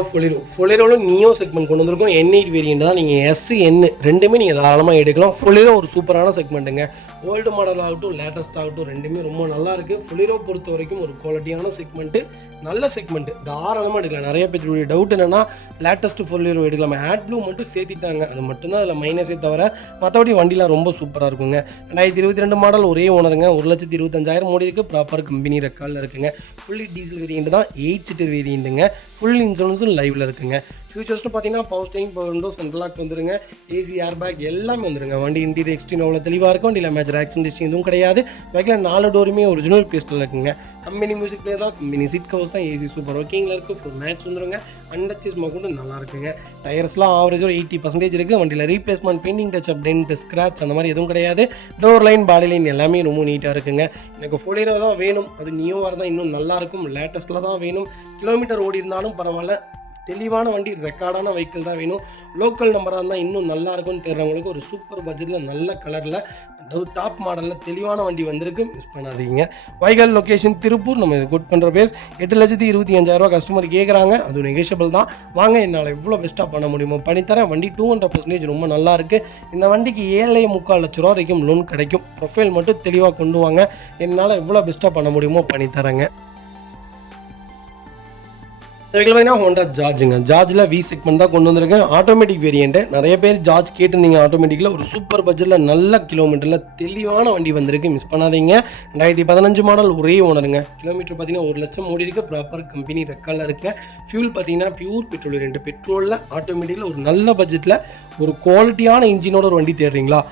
ஃபொலேரோவில் நியோ செக்மெண்ட் கொண்டு வந்திருக்கும். N8 வேரியண்ட் தான். நீங்கள் SN ரெண்டுமே நீங்கள் தாராளமாக எடுக்கலாம். ஃபொலேரோ ஒரு சூப்பரான செக்மெண்ட்டுங்க. ஓல்டு மாடல் ஆகட்டும் லேட்டஸ்ட் ஆகட்டும் ரெண்டுமே ரொம்ப நல்லா இருக்குது. ஃபொலேரோ பொறுத்த வரைக்கும் ஒரு குவாலிட்டியான செக்மெண்ட்டு, நல்ல செக்மெண்ட்டு, தாராளமாக எடுக்கலாம். நிறைய பேருடைய டவுட் என்னென்னா லேட்டஸ்ட்டு ஃபொலேரோ எடுக்கலாம், ஆட் ப்ளூ மட்டும் சேர்த்திட்டாங்க, அது மட்டும்தான் அதில் மைனஸே தவிர மற்றபடி வண்டிலாம் ரொம்ப சூப்பராக இருக்குங்க. 2022 மாடல், ஒரே ஓனருங்க. 1,25,000 ஓடி இருக்குது. ப்ராப்பர் கம்பெனி ரெக்கார்டில் இருக்குங்க. ஃபுல்லி டீசல் வேரியண்ட் தான், 8 சீட்டர் வேரியண்ட்டுங்க. ஃபுல் இன்சூரன்ஸும் லைவில் இருக்குங்க. ஃபியூச்சர்ஸ்னு பார்த்தீங்கன்னா power steering, power window, central lock வந்துருங்க. ஏசி, ஏர் பேக் எல்லாமே வந்துருங்க. வண்டி இன்டீரியர் எக்ஸ்டீரியர் அவ்வளோ தெளிவாக இருக்கும். வண்டியில் மேஜர் ஆக்சிடென்ட் ஹிஸ்ட்ரி எதுவும் கிடையாது. பைக்கில் 4 டோருமே ஒரிஜினல் பேஸ்ட்டில் இருக்குங்க. கம்பெனி மியூசிக் பிளே தான், கம்பெனி சீட் கவர்ஸ் தான், ஏசி சூப்பர் ஒர்க்கிங்கில் இருக்குது. ஃபுல் மேட்ச் வந்துருங்க. அண்டர் சீஸ் கூட நல்லா இருக்குங்க. டயர்ஸ்லாம் ஆவரேஜாக 80% இருக்குது. வண்டியில் replacement, painting touch up, dent, scratch அந்த மாதிரி எதுவும் கிடையாது. டோர் லைன், பாடி லைன் எல்லாமே ரொம்ப நீட்டாக இருக்குங்க. எனக்கு ஃபொலேரோ தான் வேணும், அது நியோவாக தான் இன்னும் நல்லாயிருக்கும். லேட்டஸ்ட்டில் தான் வேணும். கிலோமீட்டர் ஓடி இருந்தாலும் பரவாயில்ல, தெளிவான வண்டி, ரெக்கார்டான வெஹிக்கிள் தான் வேணும். லோக்கல் நம்பராக இருந்தால் இன்னும் நல்லா இருக்கும்னு தெரிறவங்களுக்கு ஒரு சூப்பர் பட்ஜெட்டில் நல்ல கலரில் டாப் மாடலில் தெளிவான வண்டி வந்திருக்கு, மிஸ் பண்ணாதீங்க. வைகல் லொக்கேஷன் திருப்பூர். நம்ம இது கோட் பண்ணுற பேஸ் 8,25,000 கஸ்டமர் கேட்குறாங்க, அது நெகோஷியபிள் தான். வாங்க, என்னால் எவ்வளோ பெஸ்ட்டாக பண்ண முடியுமோ பண்ணித்தரேன். வண்டி 200% ரொம்ப நல்லா இருக்குது. இந்த வண்டிக்கு 7,3,4 லட்ச ரூபா வரைக்கும் லோன் கிடைக்கும். ப்ரொஃபைல் மட்டும் தெளிவாக கொண்டு வாங்க, என்னால் எவ்வளோ பெஸ்ட்டாக பண்ண முடியுமோ பண்ணித்தரேங்க. பார்த்தீங்கன்னா ஹோண்டா ஜார்ஜுங்க. ஜார்ஜில் வி செக்மெண்ட் தான் கொண்டு வந்திருக்கேன். Automatic variant. நிறைய பேர் ஜார்ஜ் கேட்டிருந்தீங்க. ஆட்டோமேட்டிக்கில் ஒரு சூப்பர் பட்ஜெட்டில் நல்ல கிலோமீட்டரில் தெளிவான வண்டி வந்திருக்கு, மிஸ் பண்ணாதீங்க. 2015 மாடல், ஒரே ஓனருங்க. கிலோமீட்டர் பார்த்தீங்கன்னா 1 லட்சம் ஓடி இருக்குது. ப்ராப்பர் கம்பெனி ரெக்கார்டில் இருக்குங்க. ஃபியூல் பார்த்தீங்கன்னா பியூர் பெட்ரோல் வேரியண்ட். பெட்ரோலில் ஆட்டோமேட்டிக்கில் ஒரு நல்ல பட்ஜெட்டில் ஒரு குவாலிட்டியான இன்ஜினோட ஒரு வண்டி தேடுறீங்களா,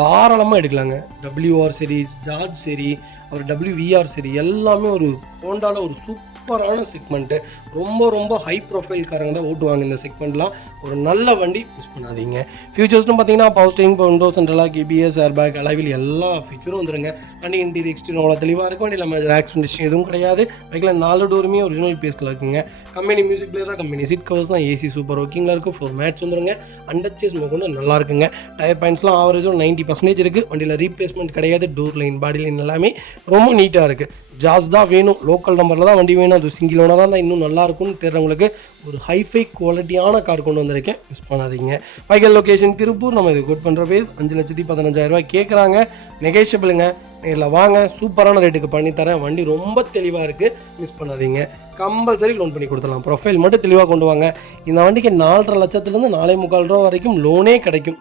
தாராளமாக எடுக்கலாங்க. WR சரி, ஜார்ஜ் சரி, அப்புறம் WVR சரி, எல்லாமே ஒரு ஹோண்டாவில் ஒரு சூப்பரான செக்மெண்ட்டு. ரொம்ப ரொம்ப ஹை ப்ரொஃபைல்காரங்க தான் ஓட்டுவாங்க இந்த செக்மெண்ட்லாம். ஒரு நல்ல வண்டி, மிஸ் பண்ணாதீங்க. ஃபியூச்சர்ஸ்னு பார்த்தீங்கன்னா power steering, power window, central lock, ABS, air bag, alloy wheel எல்லா ஃபீச்சரும் வந்துருங்க. வண்டி இன்டீரியர் எக்ஸ்டீரியர் அவ்வளோ தெளிவாக இருக்கும். வண்டியில் மேஜர் ஆக்சிடென்ட் ஹிஸ்ட்ரி எதுவும் கிடையாது. பைக்கில் 4 டோருமே ஒரிஜினல் பேஸில் இருக்குங்க. கம்பெனி மியூசிக் பிளே தான், கம்பெனி சீட் கவர்ஸ் தான், ஏசி சூப்பர் ஒர்க்கிங்கில் இருக்குது. 4 மேட்ச் வந்துருங்க. அண்டர் சேஸ் கொண்டு நல்லா இருக்குங்க. டயர் பாயிண்ட்ஸ்லாம் ஆவரேஜாக 90% இருக்குது. வண்டியில் ரீப்ளேஸ்மெண்ட் கிடையாது. டோர் லைன், பாடி லைன் எல்லாமே ரொம்ப நீட்டாக இருக்குது. ஜாஸ் தான் வேணும், லோக்கல் நம்பரில் தான் வண்டி வேணும், அது சிங்கிள் ஓனராக தான் இன்னும் நல்லாயிருக்கும்னு தெரிறவங்களுக்கு ஒரு ஹைஃபை குவாலிட்டியான கார் கொண்டு வந்திருக்கேன், மிஸ் பண்ணாதீங்க. வைகல் லொக்கேஷன் திருப்பூர். நம்ம இது கோட் பண்ணுற பேஸ் 5,15,000 கேட்குறாங்க, நெகோஷியபிளுங்க. நேரில் வாங்க, சூப்பரான ரேட்டுக்கு பண்ணித்தரேன். வண்டி ரொம்ப தெளிவாக இருக்குது, மிஸ் பண்ணாதீங்க. கம்பல்சரி லோன் பண்ணி கொடுத்துடலாம். ப்ரொஃபைல் மட்டும் தெளிவாக கொண்டு வாங்க. இந்த வண்டிக்கு 4.5 லட்சத்துலேருந்து 4,3,4 ரூபா வரைக்கும் லோனே கிடைக்கும்.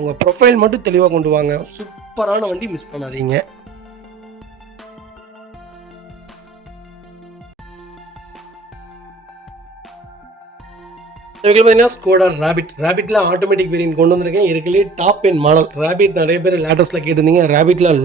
உங்கள் ப்ரொஃபைல் மட்டும் தெளிவாக கொண்டு வாங்க. சூப்பரான வண்டி, மிஸ் பண்ணாதீங்க. பார்த்தீங்கன்னா ஸ்கோடா ரேபிட்டில் ஆட்டோமேட்டிக் வேரியன்ட் கொண்டு வந்திருக்கேன். இருக்கலே டாப் எண்ட் மாடல் ரேபிட். நிறைய பேர் லேட்டஸ்ட்டில் கேட்டிருந்தீங்க. ரேபிட்டில்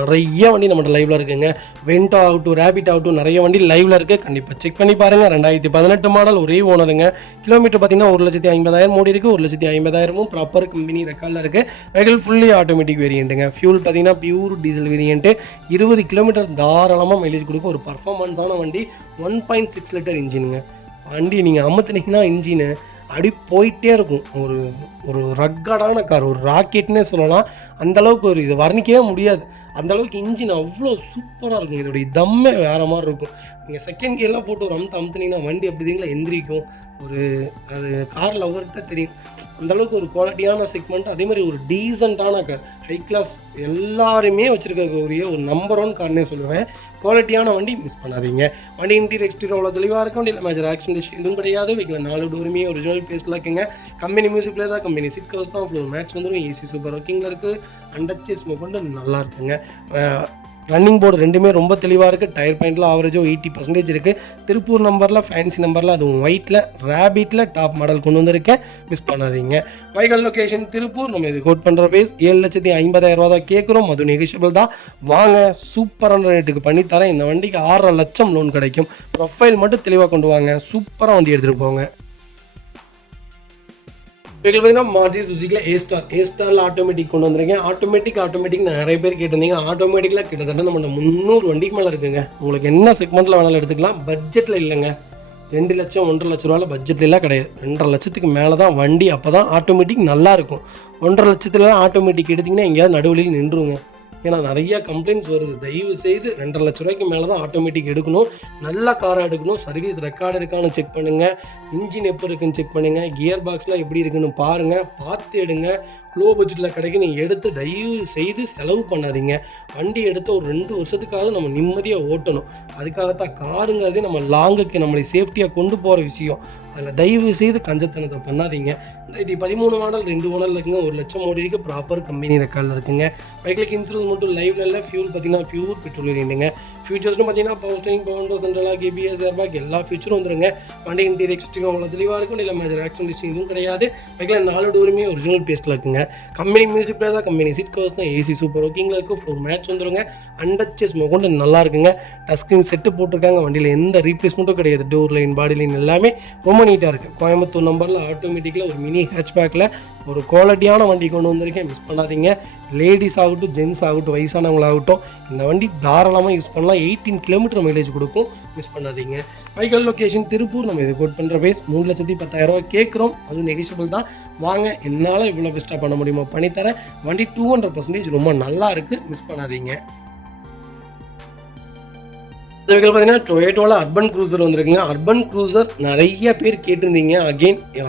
நிறைய வண்டி நம்மகிட்ட லைவில் இருக்குங்க. வென்டோ ஆகட்டும், ரேபிட் ஆகட்டும், நிறைய வண்டி லைவில் இருக்குது. கண்டிப்பாக செக் பண்ணி பாருங்கள். 2018 மாடல், ஒரே ஓனருங்க. கிலோமீட்டர் பார்த்தீங்கன்னா 1,50,000 ஓடி இருக்குது. 1,50,000 ப்ராப்பர் கம்பெனி ரெக்கார்டில் இருக்குது. வெஹிக்கிள் ஃபுல்லி ஆட்டோமேட்டிக் வேரியண்ட்டுங்க. ஃபியூல் பார்த்தீங்கன்னா பியூர் டீசல் வேரியண்ட்டு. 20 கிலோமீட்டர் தாராளமாக மைலேஜ் கொடுக்கும். ஒரு பர்ஃபார்மன்ஸான வண்டி. 1.6 லிட்டர் இன்ஜினுங்க. வண்டி நீங்கள் அமுத்துனீங்கன்னா இன்ஜினு அப்படி போயிட்டே இருக்கும். ஒரு ஒரு ரக்கடான கார், ஒரு ராக்கெட்னே சொல்லலாம். அந்தளவுக்கு ஒரு இது வர்ணிக்கவே முடியாது. அந்தளவுக்கு இன்ஜின் அவ்வளோ சூப்பராக இருக்கும். இதோடைய தம்மே வேறு மாதிரி இருக்கும். நீங்கள் செகண்ட் கியர்லாம் போட்டு ஒரு அமுத்தினீங்கன்னா வண்டி அப்படி தான் எந்திரிக்கும். ஒரு அது கார் லவருக்கு தான் தெரியும். அந்தளவுக்கு ஒரு குவாலிட்டியான செக்மெண்ட், அதே மாதிரி ஒரு டீசெண்டான கார், ஹை கிளாஸ், எல்லாருமே வச்சுருக்கக்கூடிய ஒரு நம்பர் 1 கார்னே சொல்லுவேன். குவாலிட்டியான வண்டி, மிஸ் பண்ணாதீங்க. வண்டி இன்டீரியர் எக்ஸ்டீரியர் அவ்வளோ தெளிவாக இருக்கும். வண்டியில் மேஜர் ஆக்சிடென்ட் எதுவும் கிடையாது. வீட்டில் 4 டோருமே ஒரிஜினல் பேஸ்ட்டில் இருக்குங்க. கம்பெனி மியூசிக் பிளேயர் தான், கம்பெனி சீட் கவர்ஸ் தான், ஃப்ளோர் மேட்ச் வந்துடும், ஏசி சூப்பர் ஒர்க்கிங்கில் இருக்குது, அண்டர்ச்சேஸ் கொண்டு நல்லா இருக்குங்க. ரன்னிங் போர்டு ரெண்டுமே ரொம்ப தெளிவாக இருக்குது. டயர் பாயிண்டில் ஆவரேஜாக 80% இருக்குது. திருப்பூர் நம்பரில், ஃபேன்சி நம்பரில், அதுவும் ஒயிட்டில் ரேபிட்டில் டாப் மாடல் கொண்டு வந்திருக்கேன், மிஸ் பண்ணாதீங்க. வைகல் லொக்கேஷன் திருப்பூர். நம்ம இது கோட் பண்ணுற பேஸ் 7,50,000 தான் கேட்குறோம். அது நெகிஷியபிள் தான். வாங்க, சூப்பரான ரேட்டுக்கு பண்ணித்தரேன். இந்த வண்டிக்கு 6.5 லட்சம் லோன் கிடைக்கும். ப்ரொஃபைல் மட்டும் தெளிவாக கொண்டு வாங்க, சூப்பராக வண்டி எடுத்துகிட்டு போங்க. இப்போ பார்த்தீங்கன்னா மாருதி சுசுக்கியில் ஏஸ்டாரில் ஆட்டோமேட்டிக் கொண்டு வந்திருக்கேன். ஆட்டோமேட்டிக் நிறைய பேர் கேட்டிருந்தீங்க. ஆட்டோமேட்டிக்கில் கிட்டத்தட்ட நம்ம 300 வண்டிக்கு மேலே இருக்குங்க. உங்களுக்கு என்ன செக்மெண்ட்டில் வேணாலும் எடுத்துக்கலாம். பட்ஜெட்டில் இல்லைங்க. 2 லட்சம் 1.5 லட்ச ரூபாயில் பட்ஜெட்லாம் கிடையாது. 2.5 லட்சத்துக்கு மேலே தான் வண்டி. அப்போ தான் ஆட்டோமேட்டிக் நல்லாயிருக்கும். 1.5 லட்சத்துலலாம் ஆட்டோமேட்டிக் எடுத்திங்கன்னா எங்கேயாவது நடுவழியில் நின்றுங்க. ஏன்னா நிறையா கம்ப்ளைண்ட்ஸ் வருது. தயவு செய்து 2.5 லட்ச ரூபாய்க்கு மேலே தான் ஆட்டோமேட்டிக் எடுக்கணும். நல்ல காராக எடுக்கணும். சர்வீஸ் ரெக்கார்டு இருக்கான்னு செக் பண்ணுங்கள். இன்ஜின் எப்போ இருக்குன்னு செக் பண்ணுங்கள். கியர் பாக்ஸ்லாம் எப்படி இருக்குன்னு பாருங்கள். பார்த்து எடுங்க. லோ பட்ஜெட்டில் கிடைக்கும். நீங்கள் எடுத்து தயவு செய்து செலவு பண்ணாதீங்க. வண்டி எடுத்து ஒரு 2 வருஷத்துக்காக நம்ம நிம்மதியாக ஓட்டணும். அதுக்காகத்தான் காருங்கிறதே நம்ம லாங்குக்கு நம்மளை சேஃப்டியாக கொண்டு போகிற விஷயம். அதில் தயவு செய்து கஞ்சத்தனத்தை பண்ணாதீங்க. இது 13 மாடல் 2 ஓனரில் இருக்குங்க. 1 லட்சம் ஓடி இருக்குது. ப்ராப்பர் கம்பெனி ரெக்கார்டில் இருக்குங்க. பைக்கில் இன்சூரன்ஸ் மட்டும் லைவ்ல இல்லை. ஃபியூல் பார்த்தீங்கன்னா பியூர் பெட்ரோல் வேண்டியங்க. ஃபியூச்சர்ஸ்னு பார்த்தீங்கன்னா power steering, power window, central lock, ABS, airbag எல்லா ஃபியூச்சரும் வந்துருங்க. வண்டி இன்டீரியர் எக்ஸ்டீரியர் அவ்வளோ தெளிவாக இருக்கும். இல்லை மேஜர் ஆக்சிடென்ட் இதுவும் கிடையாது. பைக்கில் 4 டோருமே ஒரிஜினல் பேஸ்ட்டில் இருக்குங்க. கம்பெனி மியூசிக் பிளேயர் தான், கம்பெனி சீட் கவர்ஸ் தான், ஏசி சூப்பர் ஒர்க்கிங்கில் இருக்குது, ஃப்ளோர் மேட்ச் வந்துருங்க, அண்டர்ச்சேஸ் கொண்டு நல்லா இருக்குங்க. டச் ஸ்க்ரீன் செட்டு போட்டிருக்காங்க. வண்டியில் எந்த ரீப்ளேஸ்மெண்ட்டும் கிடையாது. டோர் லைன், பாடி லைன் எல்லாமே ரொம்ப நீட்டாக இருக்குது. கோயம்புத்தூர் நம்பரில் ஆட்டோமேட்டிக்கில் ஒரு மினி ஹேட்ச்பேக்கில் ஒரு குவாலிட்டியான வண்டி கொண்டு வந்திருக்கேன், மிஸ் பண்ணாதீங்க. லேடிஸ் ஆகட்டும், ஜென்ஸ் ஆகட்டும், வயசானவங்களாகட்டும் இந்த வண்டி தாராளமாக யூஸ் பண்ணலாம். 18 கிலோமீட்டர் மைலேஜ் கொடுக்கும், மிஸ் பண்ணாதீங்க. வைகல் லொக்கேஷன் திருப்பூர். நம்ம இது கோட் பண்ணுற பேஸ் 3,10,000 கேட்குறோம். அது நெகிஷியபிள் தான். வாங்க, என்னால் இவ்வளோ பெஸ்ட்டாக பண்ண முடியுமோ பண்ணித்தரேன். வண்டி 200% ரொம்ப நல்லா இருக்குது, மிஸ் பண்ணாதீங்க. இந்த வெஹிக்கிள் பார்த்தீங்கன்னா டொயோட்டோவில் அர்பன் க்ரூசர் வந்திருக்குங்க. அர்பன் க்ரூசர் நிறைய பேர் கேட்டிருந்தீங்க.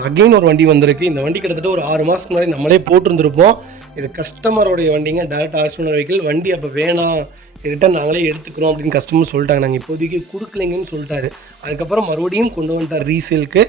அகெயின் ஒரு வண்டி வந்திருக்கு. இந்த வண்டி கிட்டத்தட்ட ஒரு 6 மாதத்துக்கு முன்னாடி நம்மளே போட்டிருந்துருப்போம். இது கஸ்டமரோடைய வண்டிங்க, டேரக்ட் ஆர்சினர் வெஹிக்கிள். வண்டி அப்போ வேணாம், ரிட்டன் நாங்களே எடுத்துக்கிறோம் அப்படின்னு கஸ்டமர் சொல்லிட்டாங்க. நாங்கள் இப்போதைக்கு கொடுக்கலைங்கன்னு சொல்லிட்டாரு. அதுக்கப்புறம் மறுபடியும் கொண்டு வந்துட்டார் ரீசேலுக்கு.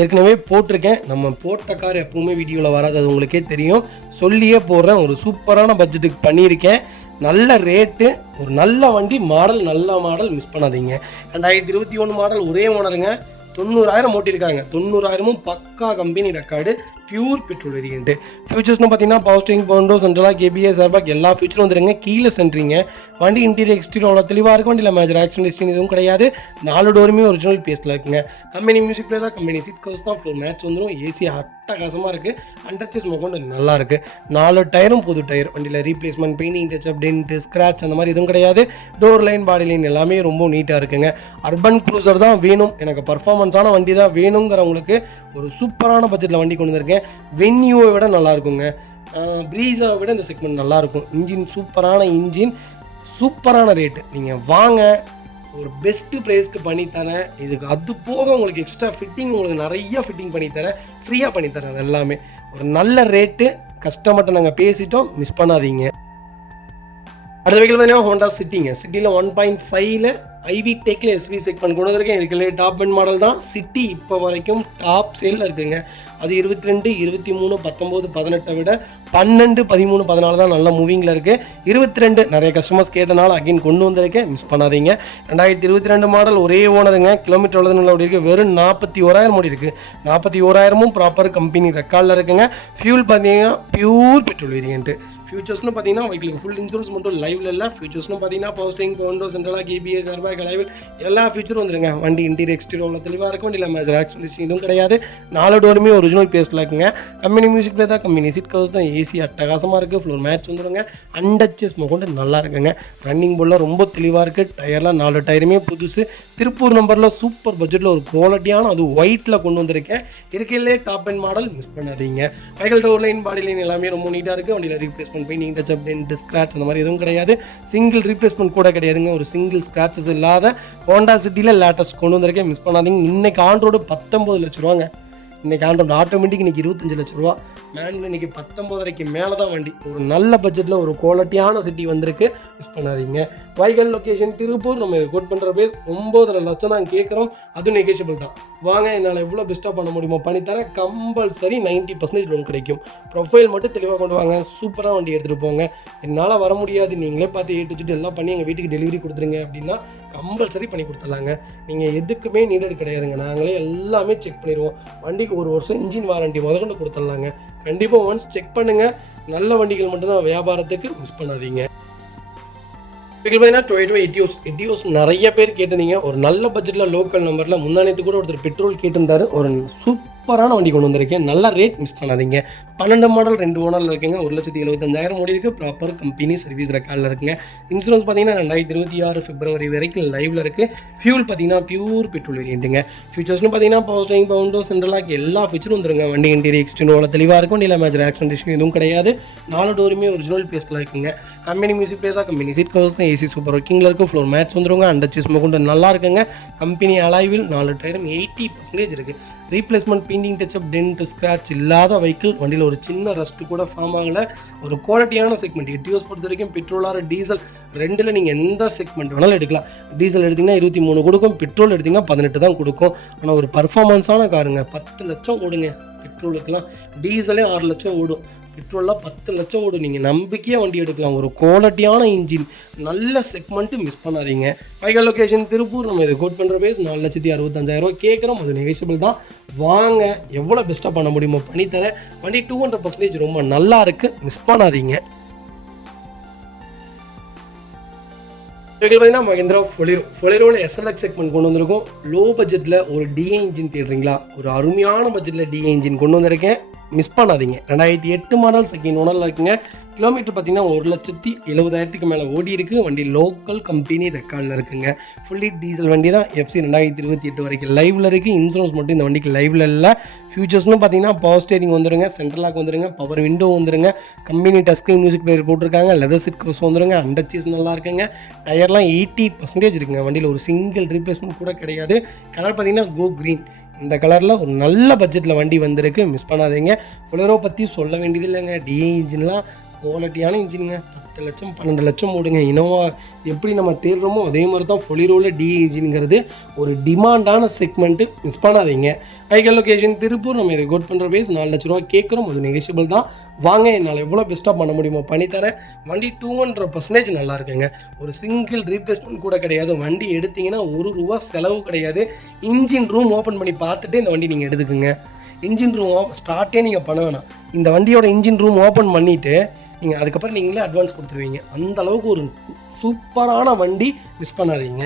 ஏற்கனவே போட்டிருக்கேன். நம்ம போட்ட கார் எப்பவுமே வீடியோவில் வராது, அது உங்களுக்கே தெரியும். சொல்லியே போடுறேன். ஒரு சூப்பரான பட்ஜெட்டுக்கு பண்ணியிருக்கேன். நல்ல ரேட்டு, ஒரு நல்ல வண்டி, மாடல் நல்ல மாடல், மிஸ் பண்ணாதீங்க. 2021 மாடல், ஒரே ஓனருங்க. 90,000 ஓட்டியிருக்காங்க. 90,000 பக்கா company record, pure petrol variant. ஃபியூச்சர்ஸ்னு பார்த்தீங்கன்னா power steering, power window, central lock, ABS, airbag எல்லா ஃபியூச்சரும் வந்துருங்க. கீழே சென்ட்ரிங்க. வண்டி இன்டீரியர் எக்ஸ்டீரியர் அவ்வளோ தெளிவாக இருக்கும். வண்டியில் மேஜர் ஆக்சிடென்ட் எதுவும் கிடையாது. 4 டோருமே ஒரிஜினல் பேஸ்ட்டில் இருக்குங்க. கம்பெனி மியூசிக் பிளேயர் தான், கம்பெனி சீட் கவர்ஸ் தான், ஃப்ளோர் மேட்ச் வந்துடும், ஏசி அட்டகாசமாக இருக்குது, அண்டர்ச்சேஸ் கொண்டு நல்லா இருக்குது. 4 டயரும் புது டயர். வண்டியில் replacement, painting, touch up, dent, scratch அந்த மாதிரி எதுவும் கிடையாது. டோர் லைன், பாடி லைன் எல்லாமே ரொம்ப நீட்டாக இருக்குங்க. அர்பன் க்ரூசர் தான் வேணும், எனக்கு பர்ஃபார்மன்ஸான வண்டி தான் வேணுங்கிறவங்களுக்கு ஒரு சூப்பரான பட்ஜெட்டில் வண்டி கொண்டு வந்திருக்கேன். வென்யூவை விட நல்லாயிருக்குங்க. ப்ரீஸாவை விட இந்த செக்மெண்ட் நல்லாயிருக்கும். இன்ஜின் சூப்பரான இன்ஜின், சூப்பரான ரேட்டு. நீங்கள் வாங்க, ஒரு பெஸ்ட்டு ப்ரைஸ்க்கு பண்ணித்தரேன். இதுக்கு அது போக உங்களுக்கு எக்ஸ்ட்ரா ஃபிட்டிங், உங்களுக்கு நிறைய ஃபிட்டிங் பண்ணித்தரேன், ஃப்ரீயாக பண்ணித்தரேன். அது எல்லாமே ஒரு நல்ல ரேட்டு. கஸ்டமர்கிட்ட நாங்கள் பேசிட்டோம், மிஸ் பண்ணாதீங்க. அடுத்த வெஹிக்கிள் பார்த்தீங்கன்னா ஹோண்டா சிட்டிங்க. சிட்டியில் 1.5ல் ஐவி டெக்கில் எஸ்வி செக்மெண்ட் கொண்டு வந்திருக்கேன். இதுக்குள்ளே டாப் அண்ட் மாடல் தான். சிட்டி இப்போ வரைக்கும் டாப் சேலில் இருக்குங்க. அது 22, 23, 19, 18 விட 12, 13, 14 தான் நல்ல மூவிங்கில் இருக்குது. 22 நிறைய கஸ்டமர்ஸ் கேட்டனால அகைன் கொண்டு வந்திருக்கேன், மிஸ் பண்ணாதீங்க. 2022 மாடல், ஒரே ஓனருங்க. கிலோமீட்டர் எவ்வளோ நல்லா ஓடி இருக்குது, வெறும் 41,000 ஓடி இருக்குது. 41,000 ப்ராப்பர் கம்பெனி ரெக்கார்டில் இருக்குங்க. ஃபியூல் பார்த்தீங்கன்னா பியூர் பெட்ரோல் வேரியன்ட்டு. ஃபியூச்சர்ஸ்னு பார்த்தீங்கன்னா வெஹிக்கிளுக்கு ஃபுல் இன்சூரன்ஸ் மட்டும் லைவ்ல இல்லை. ஃபியூச்சர்ஸ்னு பார்த்தீங்கன்னா power steering, power window, central lock, ABS, airbag, alloy wheel எல்லா ஃபியூச்சரும் வந்துருங்க. வண்டி இன்டீரியர் எக்ஸ்டீரியர் தெளிவாக இருக்கும். வண்டியில் மேஜர் ஆக்சிடென்ட் இதுவும் கிடையாது. 4 டோருமே ஒரிஜினல் பேஸ்டில் இருக்குங்க. கம்பெனி மியூசிக் பிளே தான், கம்பெனி சீட் கவர்ஸ் தான், ஏசி அட்டகாசமாக இருக்குது. ஃப்ளோர் மேட்ச் வந்துருங்க. அண்டச்சஸ் கொண்டு நல்லா இருக்குங்க. ரன்னிங் போர்டில் ரொம்ப தெளிவாக இருக்குது. டயர்லாம் 4 டயருமே புதுசு. திருப்பூர் நம்பரில் சூப்பர் பட்ஜெட்டில் ஒரு குவாலிட்டியான அது ஒயிட்டில் கொண்டு வந்திருக்கேன். இருக்கையிலே டாப் அண்ட் மாடல் மிஸ் பண்ணாதீங்க. Vehicle door line, body line எல்லாமே ரொம்ப நீட்டாக இருக்குது. வண்டியில் replacement painting, touch up, dent, scratch அந்த மாதிரி எதுவும் கிடையாது. சிங்கிள் ரீப்ளேஸ்மெண்ட் கூட கிடையாதுங்க. ஒரு சிங்கிள் ஸ்க்ராச்சஸ் இல்லாத ஹோண்டா சிட்டியில் லேட்டஸ்ட் கொண்டு வந்திருக்கேன். மிஸ் பண்ணாதீங்க. இன்னைக்கு ஆன் ரோடு 19 லட்ச ரூபாங்க. இன்றைக்கி ஆண்ட்ராய்டு ஆட்டோமேட்டிக் இன்றைக்கி 25 லட்ச ரூபா, மேனுவல் இன்றைக்கி 19.5க்கு மேலே தான் வண்டி. ஒரு நல்ல பட்ஜெட்டில் ஒரு குவாலிட்டியான சிட்டி வந்திருக்கு. மிஸ் பண்ணாதீங்க. வைகல் லொக்கேஷன் திருப்பூர். நம்ம கோட் பண்ணுற பேஸ் 9.5 லட்சம் தான் கேட்குறோம். அதுவும் நெகோஷியபிள் தான். வாங்க, என்னால் எவ்வளோ பெஸ்ட்டாக பண்ண முடியுமோ பண்ணித்தரேன். கம்பல்சரி 90% லோன் கிடைக்கும். ப்ரொஃபைல் மட்டும் தெளிவாக கொண்டு வாங்க. சூப்பராக வண்டி எடுத்துகிட்டு போங்க. என்னால் வர முடியாது, நீங்களே பார்த்து ஏட்டு எல்லாம் பண்ணி எங்கள் வீட்டுக்கு டெலிவரி கொடுத்துருங்க அப்படின்னா கம்பல்சரி பண்ணி கொடுத்துடலாங்க. நீங்கள் எதுக்குமே நீடட் கிடையாதுங்க. நாங்களே எல்லாமே செக் பண்ணிடுவோம். வண்டிக்கு 1 வருஷம் இன்ஜின் வாரண்டி முதற்கொண்டு கொடுத்துடலாங்க. கண்டிப்பாக ஒன்ஸ் செக் பண்ணுங்கள். நல்ல வண்டிகள் மட்டும்தான் வியாபாரத்துக்கு. மிஸ் பண்ணாதீங்க. பார்த்தீங்கன்னா டொயோட்டோ எட்டியோஸ் நிறைய பேர் கேட்டிருந்தீங்க. ஒரு நல்ல பட்ஜெட்டில் லோக்கல் நம்பரில் முந்தானத்து கூட ஒருத்தர் பெட்ரோல் கேட்டிருந்தாரு. ஒரு சூப்பரான வண்டி கொண்டு வந்திருக்கேன். நல்ல ரேட். மிஸ் பண்ணாதீங்க. 12 மாடல் 2 ஓனரில் இருக்குங்க. 1,75,000 ஓடி இருக்குது. ப்ராப்பர் கம்பெனி சர்வீஸ் ரெக்கார்டில் இருக்குங்க. இன்சூரன்ஸ் பார்த்தீங்கன்னா 2026 பிப்ரவரி வரைக்கும் லைவில் இருக்குது. ஃபியூல் பார்த்தீங்கன்னா பியூர் பெட்ரோல் வேரியண்ட்டுங்க. ஃபியூச்சர்ஸ்னு பார்த்தீங்கன்னா பவர் ஸ்டீரிங், பவர் விண்டோ, சென்ட்ரலாக எல்லா ஃபீச்சரும் வந்துருங்க. வண்டி இன்டீரியர் எக்ஸ்டீரியர் தெளிவாக இருக்கும். வண்டியில் மேஜர் ஆக்சிடென்ட் எதுவும் கிடையாது. 4 டோருமே ஒரிஜினல் பேஸ்டில் இருக்குங்க. கம்பெனி மியூசிக் பிளே தான், கம்பெனி சீட் கவர்ஸ் தான், ஏசி சூப்பர் ஒர்க்கிங்கில் இருக்கும். ஃப்ளோர் மேட்ச் வந்துருங்க. அண்டச்சஸ் கொண்டு நல்லா இருக்குங்க. கம்பெனி அலாய்வில் 4 டயரும் 80% இருக்குது. Replacement, painting, touch up, dent, scratch இல்லாத வெஹிக்கிள். வண்டியில் ஒரு சின்ன ரஸ்ட் கூட ஃபார்ம் ஆகலை. ஒரு குவாலிட்டியான செக்மெண்ட். எட்டியோஸ் பொறுத்த வரைக்கும் பெட்ரோலாக டீசல் ரெண்டில் நீங்கள் எந்த செக்மெண்ட் வேணாலும் எடுக்கலாம். டீசல் எடுத்திங்கன்னா 23 கொடுக்கும், பெட்ரோல் எடுத்திங்கன்னா 18 தான் கொடுக்கும். ஆனால் ஒரு பர்ஃபார்மன்ஸான காருங்க. 10 லட்சம் ஓடுங்க பெட்ரோலுக்கெலாம். டீசலே 6 லட்சம் ஓடும். பெட்ரோல்லாம் 10 லட்சம் ஓடும். நீங்கள் நம்பிக்கையாக வண்டி எடுக்கலாம். ஒரு குவாலிட்டியான இன்ஜின், நல்ல செக்மெண்ட்டு. மிஸ் பண்ணாதீங்க. வைகல் லொக்கேஷன் திருப்பூர். நம்ம இதை கோட் பண்ணுற பேஸ் 4,65,000 கேட்குறோம். அது நெகோஷியபிள் தான். வாங்க, எவ்வளோ பெஸ்ட்டாக பண்ண முடியுமோ பண்ணித்தரேன். வண்டி 200% ரொம்ப நல்லா இருக்குது. மிஸ் பண்ணாதீங்க. பார்த்தீங்கன்னா மஹிந்திரா ஃபொலிரோவில் SLX செக்மெண்ட் கொண்டு வந்திருக்கோம். லோ பட்ஜெட்டில் ஒரு டிஏ இன்ஜின் தேடுறீங்களா? ஒரு அருமையான பட்ஜெட்டில் டிஏ இன்ஜின் கொண்டு வந்திருக்கேன். மிஸ் பண்ணாதீங்க. 2008 மாடல், செகண்ட் ஓனரில் இருக்குங்க. கிலோமீட்டர் பார்த்தீங்கன்னா 1,70,000க்கு மேலே ஓடி இருக்குது. வண்டி லோக்கல் கம்பெனி ரெக்கார்டில் இருக்குங்க. ஃபுல்லி டீசல் வண்டி தான். FC 2028 வரைக்கும் லைவில் இருக்குது. இன்சூரன்ஸ் மட்டும் இந்த வண்டிக்கு லைவில் இல்லை. ஃபியூச்சர்ஸ்னு பார்த்தீங்கன்னா பவர் ஸ்டேரிங் வந்துருங்க, சென்ட்ரலாக் வந்துருங்க, பவர் விண்டோ வந்துருங்க, company touch screen music player போட்டிருக்காங்க, லெதர் சீட் கவர்ஸ் வந்துருங்க, அண்டர்சீஸ் நல்லா இருக்குங்க. டயர்லாம் 80% இருக்குங்க. வண்டியில் ஒரு சிங்கிள் ரீப்ளேஸ்மெண்ட் கூட கிடையாது. கலர் பார்த்தீங்கன்னா கோ க்ரீன். இந்த கலரில் ஒரு நல்ல பட்ஜெட்டில் வண்டி வந்திருக்கு. மிஸ் பண்ணாதீங்க. ஃபொலரோ பற்றி சொல்ல வேண்டியது இல்லைங்க. டிஏ இன்ஜின்லாம் குவாலிட்டியான இன்ஜினுங்க. 10 லட்சம் 12 லட்சம் ஓடுங்க. இனோவா எப்படி நம்ம தேடுறோமோ அதே மாதிரி தான் ஃபொலிரோவில் டிஏ இன்ஜினுங்கிறது ஒரு டிமாண்டான செக்மெண்ட்டு. மிஸ் பண்ணாதீங்க. வைகல் லொக்கேஷன் திருப்பூர். நம்ம இதை கோட் பண்ணுற பேஸ் 4 லட்ச ரூபா கேட்குறோம். அது நெகோஷியபிள் தான். வாங்க, என்னால் எவ்வளோ பெஸ்ட்டாக பண்ண முடியுமோ பண்ணித்தரேன். வண்டி 200% நல்லா இருக்குங்க. ஒரு சிங்கிள் ரீப்ளேஸ்மெண்ட் கூட கிடையாது. வண்டி எடுத்திங்கன்னா ₹1 செலவு கிடையாது. இன்ஜின் ரூம் ஓப்பன் பண்ணி பார்த்துட்டு இந்த வண்டி நீங்கள் எடுத்துக்குங்க. இன்ஜின் ரூம் ஸ்டார்ட்டே நீங்கள் பண்ண வேணாம். இந்த வண்டியோட இன்ஜின் ரூம் ஓப்பன் பண்ணிவிட்டு நீங்கள் அதுக்கப்புறம் நீங்களே அட்வான்ஸ் கொடுத்துருவீங்க. அந்த அளவுக்கு ஒரு சூப்பரான வண்டி. மிஸ் பண்ணாதீங்க.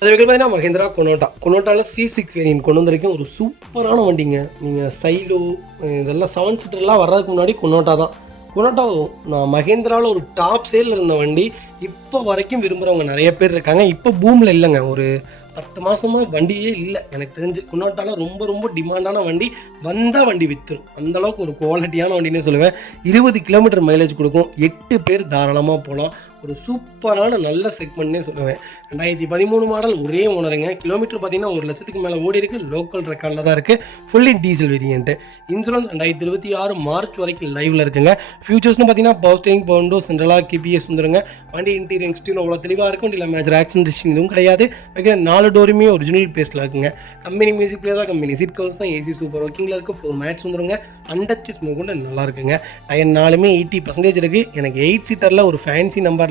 அது பார்த்தீங்கன்னா மஹிந்திரா கொனோட்டாவில் C6 வேரியன்ட் கொண்டு வந்திருக்கேன். ஒரு சூப்பரான வண்டிங்க. நீங்கள் சைலோ இதெல்லாம் 7 சீட்டர்லாம் வர்றதுக்கு முன்னாடி கொனோட்டா தான். கொனோட்டா நான் மஹிந்திராவில் ஒரு டாப் சேலில் இருந்த வண்டி. இப்போ வரைக்கும் விரும்புகிறவங்க நிறைய பேர் இருக்காங்க. இப்போ பூமில் இல்லைங்க. ஒரு 10 மாதமாக வண்டியே இல்லை எனக்கு தெரிஞ்சு. குன்னோட்டால ரொம்ப ரொம்ப டிமாண்டான வண்டி, வந்தால் வண்டி விற்றுரும், அந்தளவுக்கு ஒரு குவாலிட்டியான வண்டினே சொல்லுவேன். 20 கிலோமீட்டர் மைலேஜ் கொடுக்கும், 8 பேர் தாராளமாக போகலாம். ஒரு சூப்பரான நல்ல செக்மெண்ட்னே சொல்லுவேன். 2013 மாடல், ஒரே ஓனருங்க. கிலோமீட்டர் பார்த்தீங்கன்னா 1 லட்சத்துக்கு மேலே ஓடி இருக்குது, லோக்கல் ரெக்கார்டில் தான் இருக்குது. Fully diesel variant. Insurance 2026 March வரைக்கும் லைவில் இருக்குங்க. ஃபியூச்சர்ஸ்னு பார்த்தீங்கன்னா power steering, power window, central lock KPS வந்துருங்க. வண்டி இன்டீரியர் எக்ஸ்டீரியர் அவ்வளோ தெளிவாக இருக்கும். வண்டியில் மேஜர் ஆக்சிடென்ட் ஹிஸ்டரி எதுவும் கிடையாது. வைக்கிற 4 டோருமே ஒரிஜினல் பேஸ்ட்டில் இருக்குங்க. கம்பெனி மியூசிக் பிளே தான், கம்பெனி சீட் கவர்ஸ் தான், AC சூப்பர் ஒர்க்கிங்கில் இருக்குது. 4 மேட்ச் வந்துருங்க. அண்டச் ஸ்மோக் கொண்டு நல்லா இருக்குங்க. டயர் 4மே 80% இருக்குது. எனக்கு 8 சீட்டரில் ஒரு ஃபேன்சி நம்பர்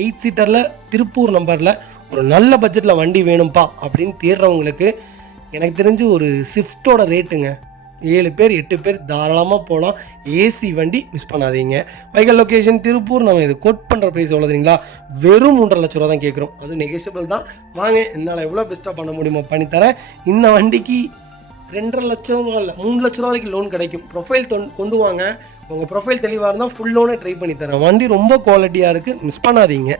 8 சீட்டரில் திருப்பூர் நம்பரில் ஒரு நல்ல பட்ஜெட்டில் வண்டி வேணும்ப்பா அப்படின்னு தேடுறவங்களுக்கு எனக்கு தெரிஞ்சு ஒரு ஸ்விஃப்ட்டோட ரேட்டுங்க. 7 பேர் 8 பேர் தாராளமாக போகலாம். ஏசி வண்டி மிஸ் பண்ணாதீங்க. வைக்கல் லொக்கேஷன் திருப்பூர். நம்ம இது கோட் பண்ணுற ப்ரைஸ் எவ்வளோ தெரியுங்களா? வெறும் 3.5 லட்ச ரூபா தான் கேட்குறோம். அது நெகோஷியபிள் தான். வாங்க, என்னால் எவ்வளோ பெஸ்ட்டாக பண்ண முடியுமோ பண்ணித்தரேன். இந்த வண்டிக்கு 2.5 லட்சம் ரூபா இல்லை, 3 லட்ச ரூபா வரைக்கும் லோன் கிடைக்கும். ப்ரொஃபைல் கொண்டு வாங்க. உங்கள் ப்ரொஃபைல் தெளிவாக இருந்தால் ஃபுல் லோனே ட்ரை பண்ணி தரேன். வண்டி ரொம்ப குவாலிட்டியாக இருக்குது, மிஸ் பண்ணாதீங்க.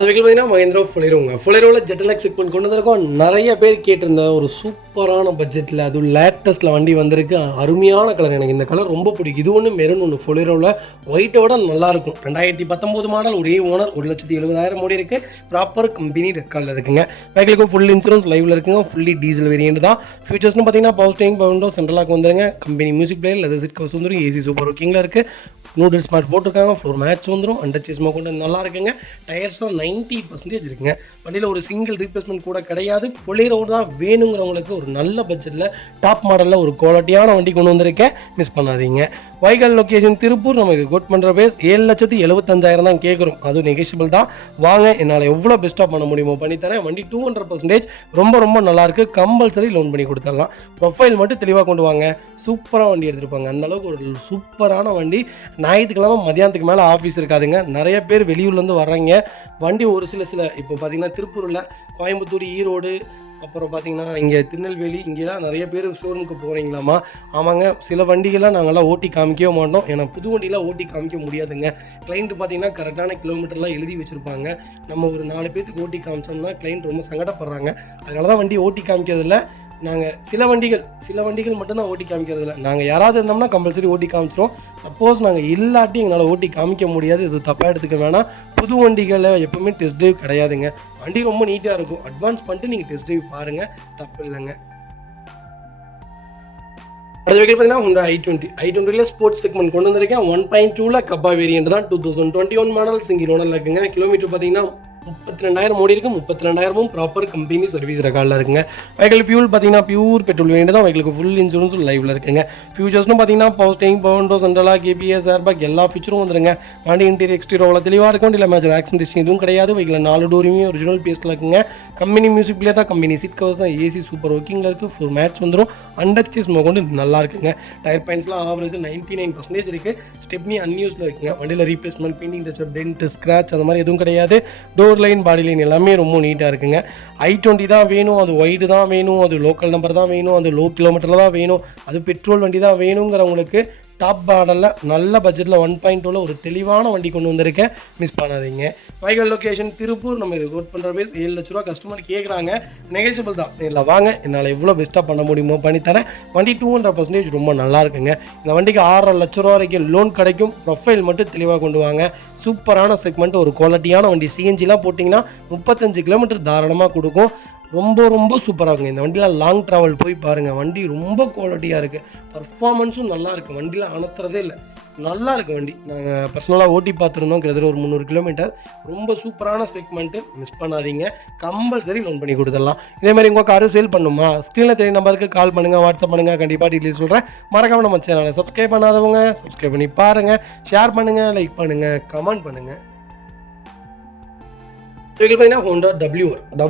அது பார்த்தீங்கன்னா மஹேந்திரா ஃபுலேரோங்க. ஃபுலேரோவில் ஜெட்டலாக் செக்மெண்ட் கொண்டு வந்திருக்கோம். நிறைய பேர் கேட்டிருந்த ஒரு சூப்பரான பட்ஜெட்டில், அதுவும் லேட்டஸ்ட்டில் வண்டி வந்திருக்கு. அருமையான கலர், எனக்கு இந்த கலர் ரொம்ப பிடிக்கும். இது ஒன்று மெரூன் ஒன்று. ஃபுலேரோவில் ஒயிட்டோட நல்லாயிருக்கும். 2019 மாடல், ஒரே ஓனர், 1,70,000 ஓடி இருக்குது. ப்ராப்பர் கம்பெனி ரெக்கார்டில் இருக்குங்க. வெஹிக்கிளுக்கும் ஃபுல் இன்சூரன்ஸ் லைவில் இருக்குங்க. ஃபுல்லி டீசல் வேரியன்ட் தான். ஃபியூச்சர்ஸ்னு பார்த்தீங்கன்னா பவர் ஸ்டீரிங், பவர் விண்டோ, சென்ட்ரலாக வந்துருங்க. Company music player, leather seat covers வந்துடும். AC சூப்பர் ஒர்க்கிங்கில் இருக்குது. நூடுல்ஸ் ஸ்மார்ட் போட்டிருக்காங்க. 4 மேட்ச் வந்துடும். அண்டர்ச்சேஸ்மாக கொண்டு நல்லா இருக்குங்க. டயர்ஸ்லாம் 90% இருக்குங்க. வண்டியில் ஒரு சிங்கிள் ரீப்ளேஸ்மெண்ட் கூட கிடையாது. ஃபுலேரோ தான் வேணுங்கிறவங்களுக்கு ஒரு நல்ல பட்ஜெட்டில் டாப் மாடலில் ஒரு குவாலிட்டியான வண்டி கொண்டு வந்திருக்கேன். மிஸ் பண்ணாதீங்க. வைக்கல் லொக்கேஷன் திருப்பூர். நம்ம இது கோட் பண்ணுற பேஸ் 7,75,000 தான் கேட்குறோம். அதுவும் நெகோஷியபிள் தான். வாங்க, என்னால் எவ்வளோ பெஸ்ட்டாக பண்ண முடியுமோ பண்ணித்தரேன். வண்டி 200% ரொம்ப ரொம்ப நல்லாயிருக்கு. கம்பல்சரி லோன் பண்ணி கொடுத்துடலாம். ப்ரொஃபைல் மட்டும் தெளிவாக கொண்டு வாங்க. சூப்பராக வண்டி எடுத்துருப்பாங்க. அந்தளவுக்கு ஒரு சூப்பரான வண்டி. ஞாயிற்றுக்கிழமை மதியானத்துக்கு மேலே ஆஃபீஸ் இருக்காதுங்க. நிறைய பேர் வெளியூர்லேருந்து வர்றாங்க. வண்டி ஒரு சில இப்போ பார்த்திங்கன்னா திருப்பூரில், கோயம்புத்தூர், ஈரோடு, அப்புறம் பார்த்திங்கன்னா இங்கே திருநெல்வேலி, இங்கெல்லாம் நிறைய பேர் ஷோரூமுக்கு போகிறீங்களாமா? ஆமாங்க, சில வண்டிகள்லாம் நாங்கள்லாம் ஓட்டி காமிக்கவே மாட்டோம். ஏன்னா புது வண்டியெலாம் ஓட்டி காமிக்க முடியாதுங்க. கிளைண்ட்டு பார்த்திங்கன்னா கரெக்டான கிலோமீட்டர்லாம் எழுதி வச்சுருப்பாங்க. நம்ம ஒரு 4 பேர்த்துக்கு ஓட்டி காமிச்சோம்னா கிளைண்ட் ரொம்ப சங்கடப்படுறாங்க. அதனால தான் வண்டி ஓட்டி காமிக்கிறதில்ல. நாங்கள் சில வண்டிகள் மட்டும்தான் ஓட்டி காமிக்கிறதில்ல. நாங்கள் யாராவது இருந்தோம்னா கம்பல்சரி ஓட்டி காமிச்சிரும். சப்போஸ் நாங்கள் இல்லாட்டி எங்களால் ஓட்டி காமிக்க முடியாது. இது தப்பாக எடுத்துக்க வேணாம். புது வண்டிகளை எப்போவுமே டெஸ்ட் ட்ரைவ் கிடையாதுங்க. வண்டி ரொம்ப நீட்டாக இருக்கும். அட்வான்ஸ் பண்ணிட்டு நீங்கள் டெஸ்ட் ட்ரைவ் பாருங்கள், தப்பு இல்லைங்க. அடுத்த வெஹிக்கிள் பார்த்தீங்கன்னா Honda i20 ஸ்போர்ட்ஸ் செக்மெண்ட் கொண்டு வந்திருக்கேன். 1.2 கப்பா வேரியன்ட் தான். 2021 மாடல், சிங்கிள் ஓனரில் இருக்குங்க. கிலோமீட்டர் பார்த்தீங்கன்னா 32,000 ஓடி இருக்குது. 32,000 ப்ராப்பர் கம்பெனி சர்வீஸ் ரெக்கார்டில் இருக்குங்க. வெஹிக்கிள் ஃபியூல் பார்த்தீங்கன்னா பியூர் பெட்ரோல் வேண்டியது தான். வெஹிக்கிளுக்கு ஃபுல் இன்சூரன்ஸும் லைவில் இருக்குங்க. ஃபியூச்சர்ஸ்னு பார்த்தீங்கன்னா power steering, power window, central lock KPS, airbag எல்லா ஃபீச்சரும் வந்துருங்க. வண்டி இன்டீரியர் எக்ஸ்டீரியர் அவ்வளோ தெளிவாக இருக்கும். இல்லை மேஜர் ஆக்சிடென்ட் ஹிஸ்டரி எதுவும் கிடையாது. வெஹிக்கிள் 4 டோருமே ஒரிஜினல் பேஸ்ட்டில் இருக்குங்க. கம்பெனி மியூசிக் பிளே தான், கம்பெனி சீட் கவர்ஸ் தான், AC சூப்பர் ஒர்க்கிங்கில் இருக்குது. 4 மேட்ச் வந்துடும். அண்டர்ச்சேஸ் கொண்டு நல்லா இருக்குங்க. டயர் பாயிண்ட்ஸ்லாம் ஆவரேஜ் 99% இருக்குது. ஸ்டெப்னி அன்யூஸில் இருக்குங்க. வண்டியில் replacement, painting touch up, dent, scratch அந்த மாதிரி எதுவும் கிடையாது. டோர் லைன், பாடி லைன் எல்லாமே ரொம்ப நீட்டாக இருக்குங்க. i20 தான் வேணும், அது ஒயிடு தான் வேணும், அது லோக்கல் நம்பர் தான் வேணும், அது லோ கிலோமீட்டரில் தான் வேணும், அது பெட்ரோல் வண்டி தான் வேணுங்கிறவங்களுக்கு டாப் மாடலில் நல்ல பட்ஜெட்டில் 1.2 ஒரு தெளிவான வண்டி கொண்டு வந்திருக்கேன். மிஸ் பண்ணாதீங்க. வைக்கல் லொக்கேஷன் திருப்பூர். நம்ம இது கோட் பண்ணுற பேஸ் 7 லட்ச ரூபா கஸ்டமர் கேட்குறாங்க. நெகோஷியபிள் தான். இல்லை வாங்க, என்னால் எவ்வளோ பெஸ்ட்டாக பண்ண முடியுமோ பண்ணித்தரேன். வண்டி 200% ரொம்ப நல்லா இருக்குங்க. இந்த வண்டிக்கு 6.5 லட்ச ரூபா வரைக்கும் லோன் கிடைக்கும். ப்ரொஃபைல் மட்டும் தெளிவாக கொண்டு வாங்க. சூப்பரான செக்மெண்ட், ஒரு குவாலிட்டியான வண்டி. CNGலாம் போட்டிங்கன்னா 35 கிலோமீட்டர் தாராளமாக கொடுக்கும். ரொம்ப ரொம்ப சூப்பராக இருக்குங்க. இந்த வண்டியில் லாங் ட்ராவல் போய் பாருங்கள். வண்டி ரொம்ப குவாலிட்டியாக இருக்குது. பர்ஃபார்மன்ஸும் நல்லா இருக்குது. வண்டியில் அனுத்துறதே இல்லை, நல்லா இருக்குது வண்டி. நாங்கள் பர்சனலாக ஓட்டி பார்த்துருந்தோம். கிட்டத்தட்ட ஒரு 300 கிலோமீட்டர். ரொம்ப சூப்பரான செக்மெண்ட்டு, மிஸ் பண்ணாதீங்க. கம்பல்சரி லோன் பண்ணி கொடுத்துடலாம். இதேமாதிரி உங்கள் காரு சேல் பண்ணுமா? ஸ்க்ரீனில் தெரிய நம்பருக்கு கால் பண்ணுங்கள், வாட்ஸ்அப் பண்ணுங்கள். கண்டிப்பாக டீட்டெயில்ஸ் சொல்கிறேன். மறக்காம நம்ம சேனலை சப்ஸ்கிரைப் பண்ணாதவங்க சப்ஸ்கிரைப் பண்ணி பாருங்கள். ஷேர் பண்ணுங்கள், லைக் பண்ணுங்கள், கமெண்ட் பண்ணுங்கள். வெஹிக்கிள் பார்த்தீங்கன்னா Honda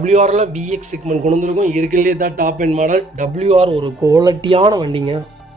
WR VX செக்மெண்ட் கொண்டு வந்திருக்கும். இருக்கிறதுலே தான் டாப் எண்ட் மாடல். WR ஒரு குவாலிட்டியான வண்டிங்க.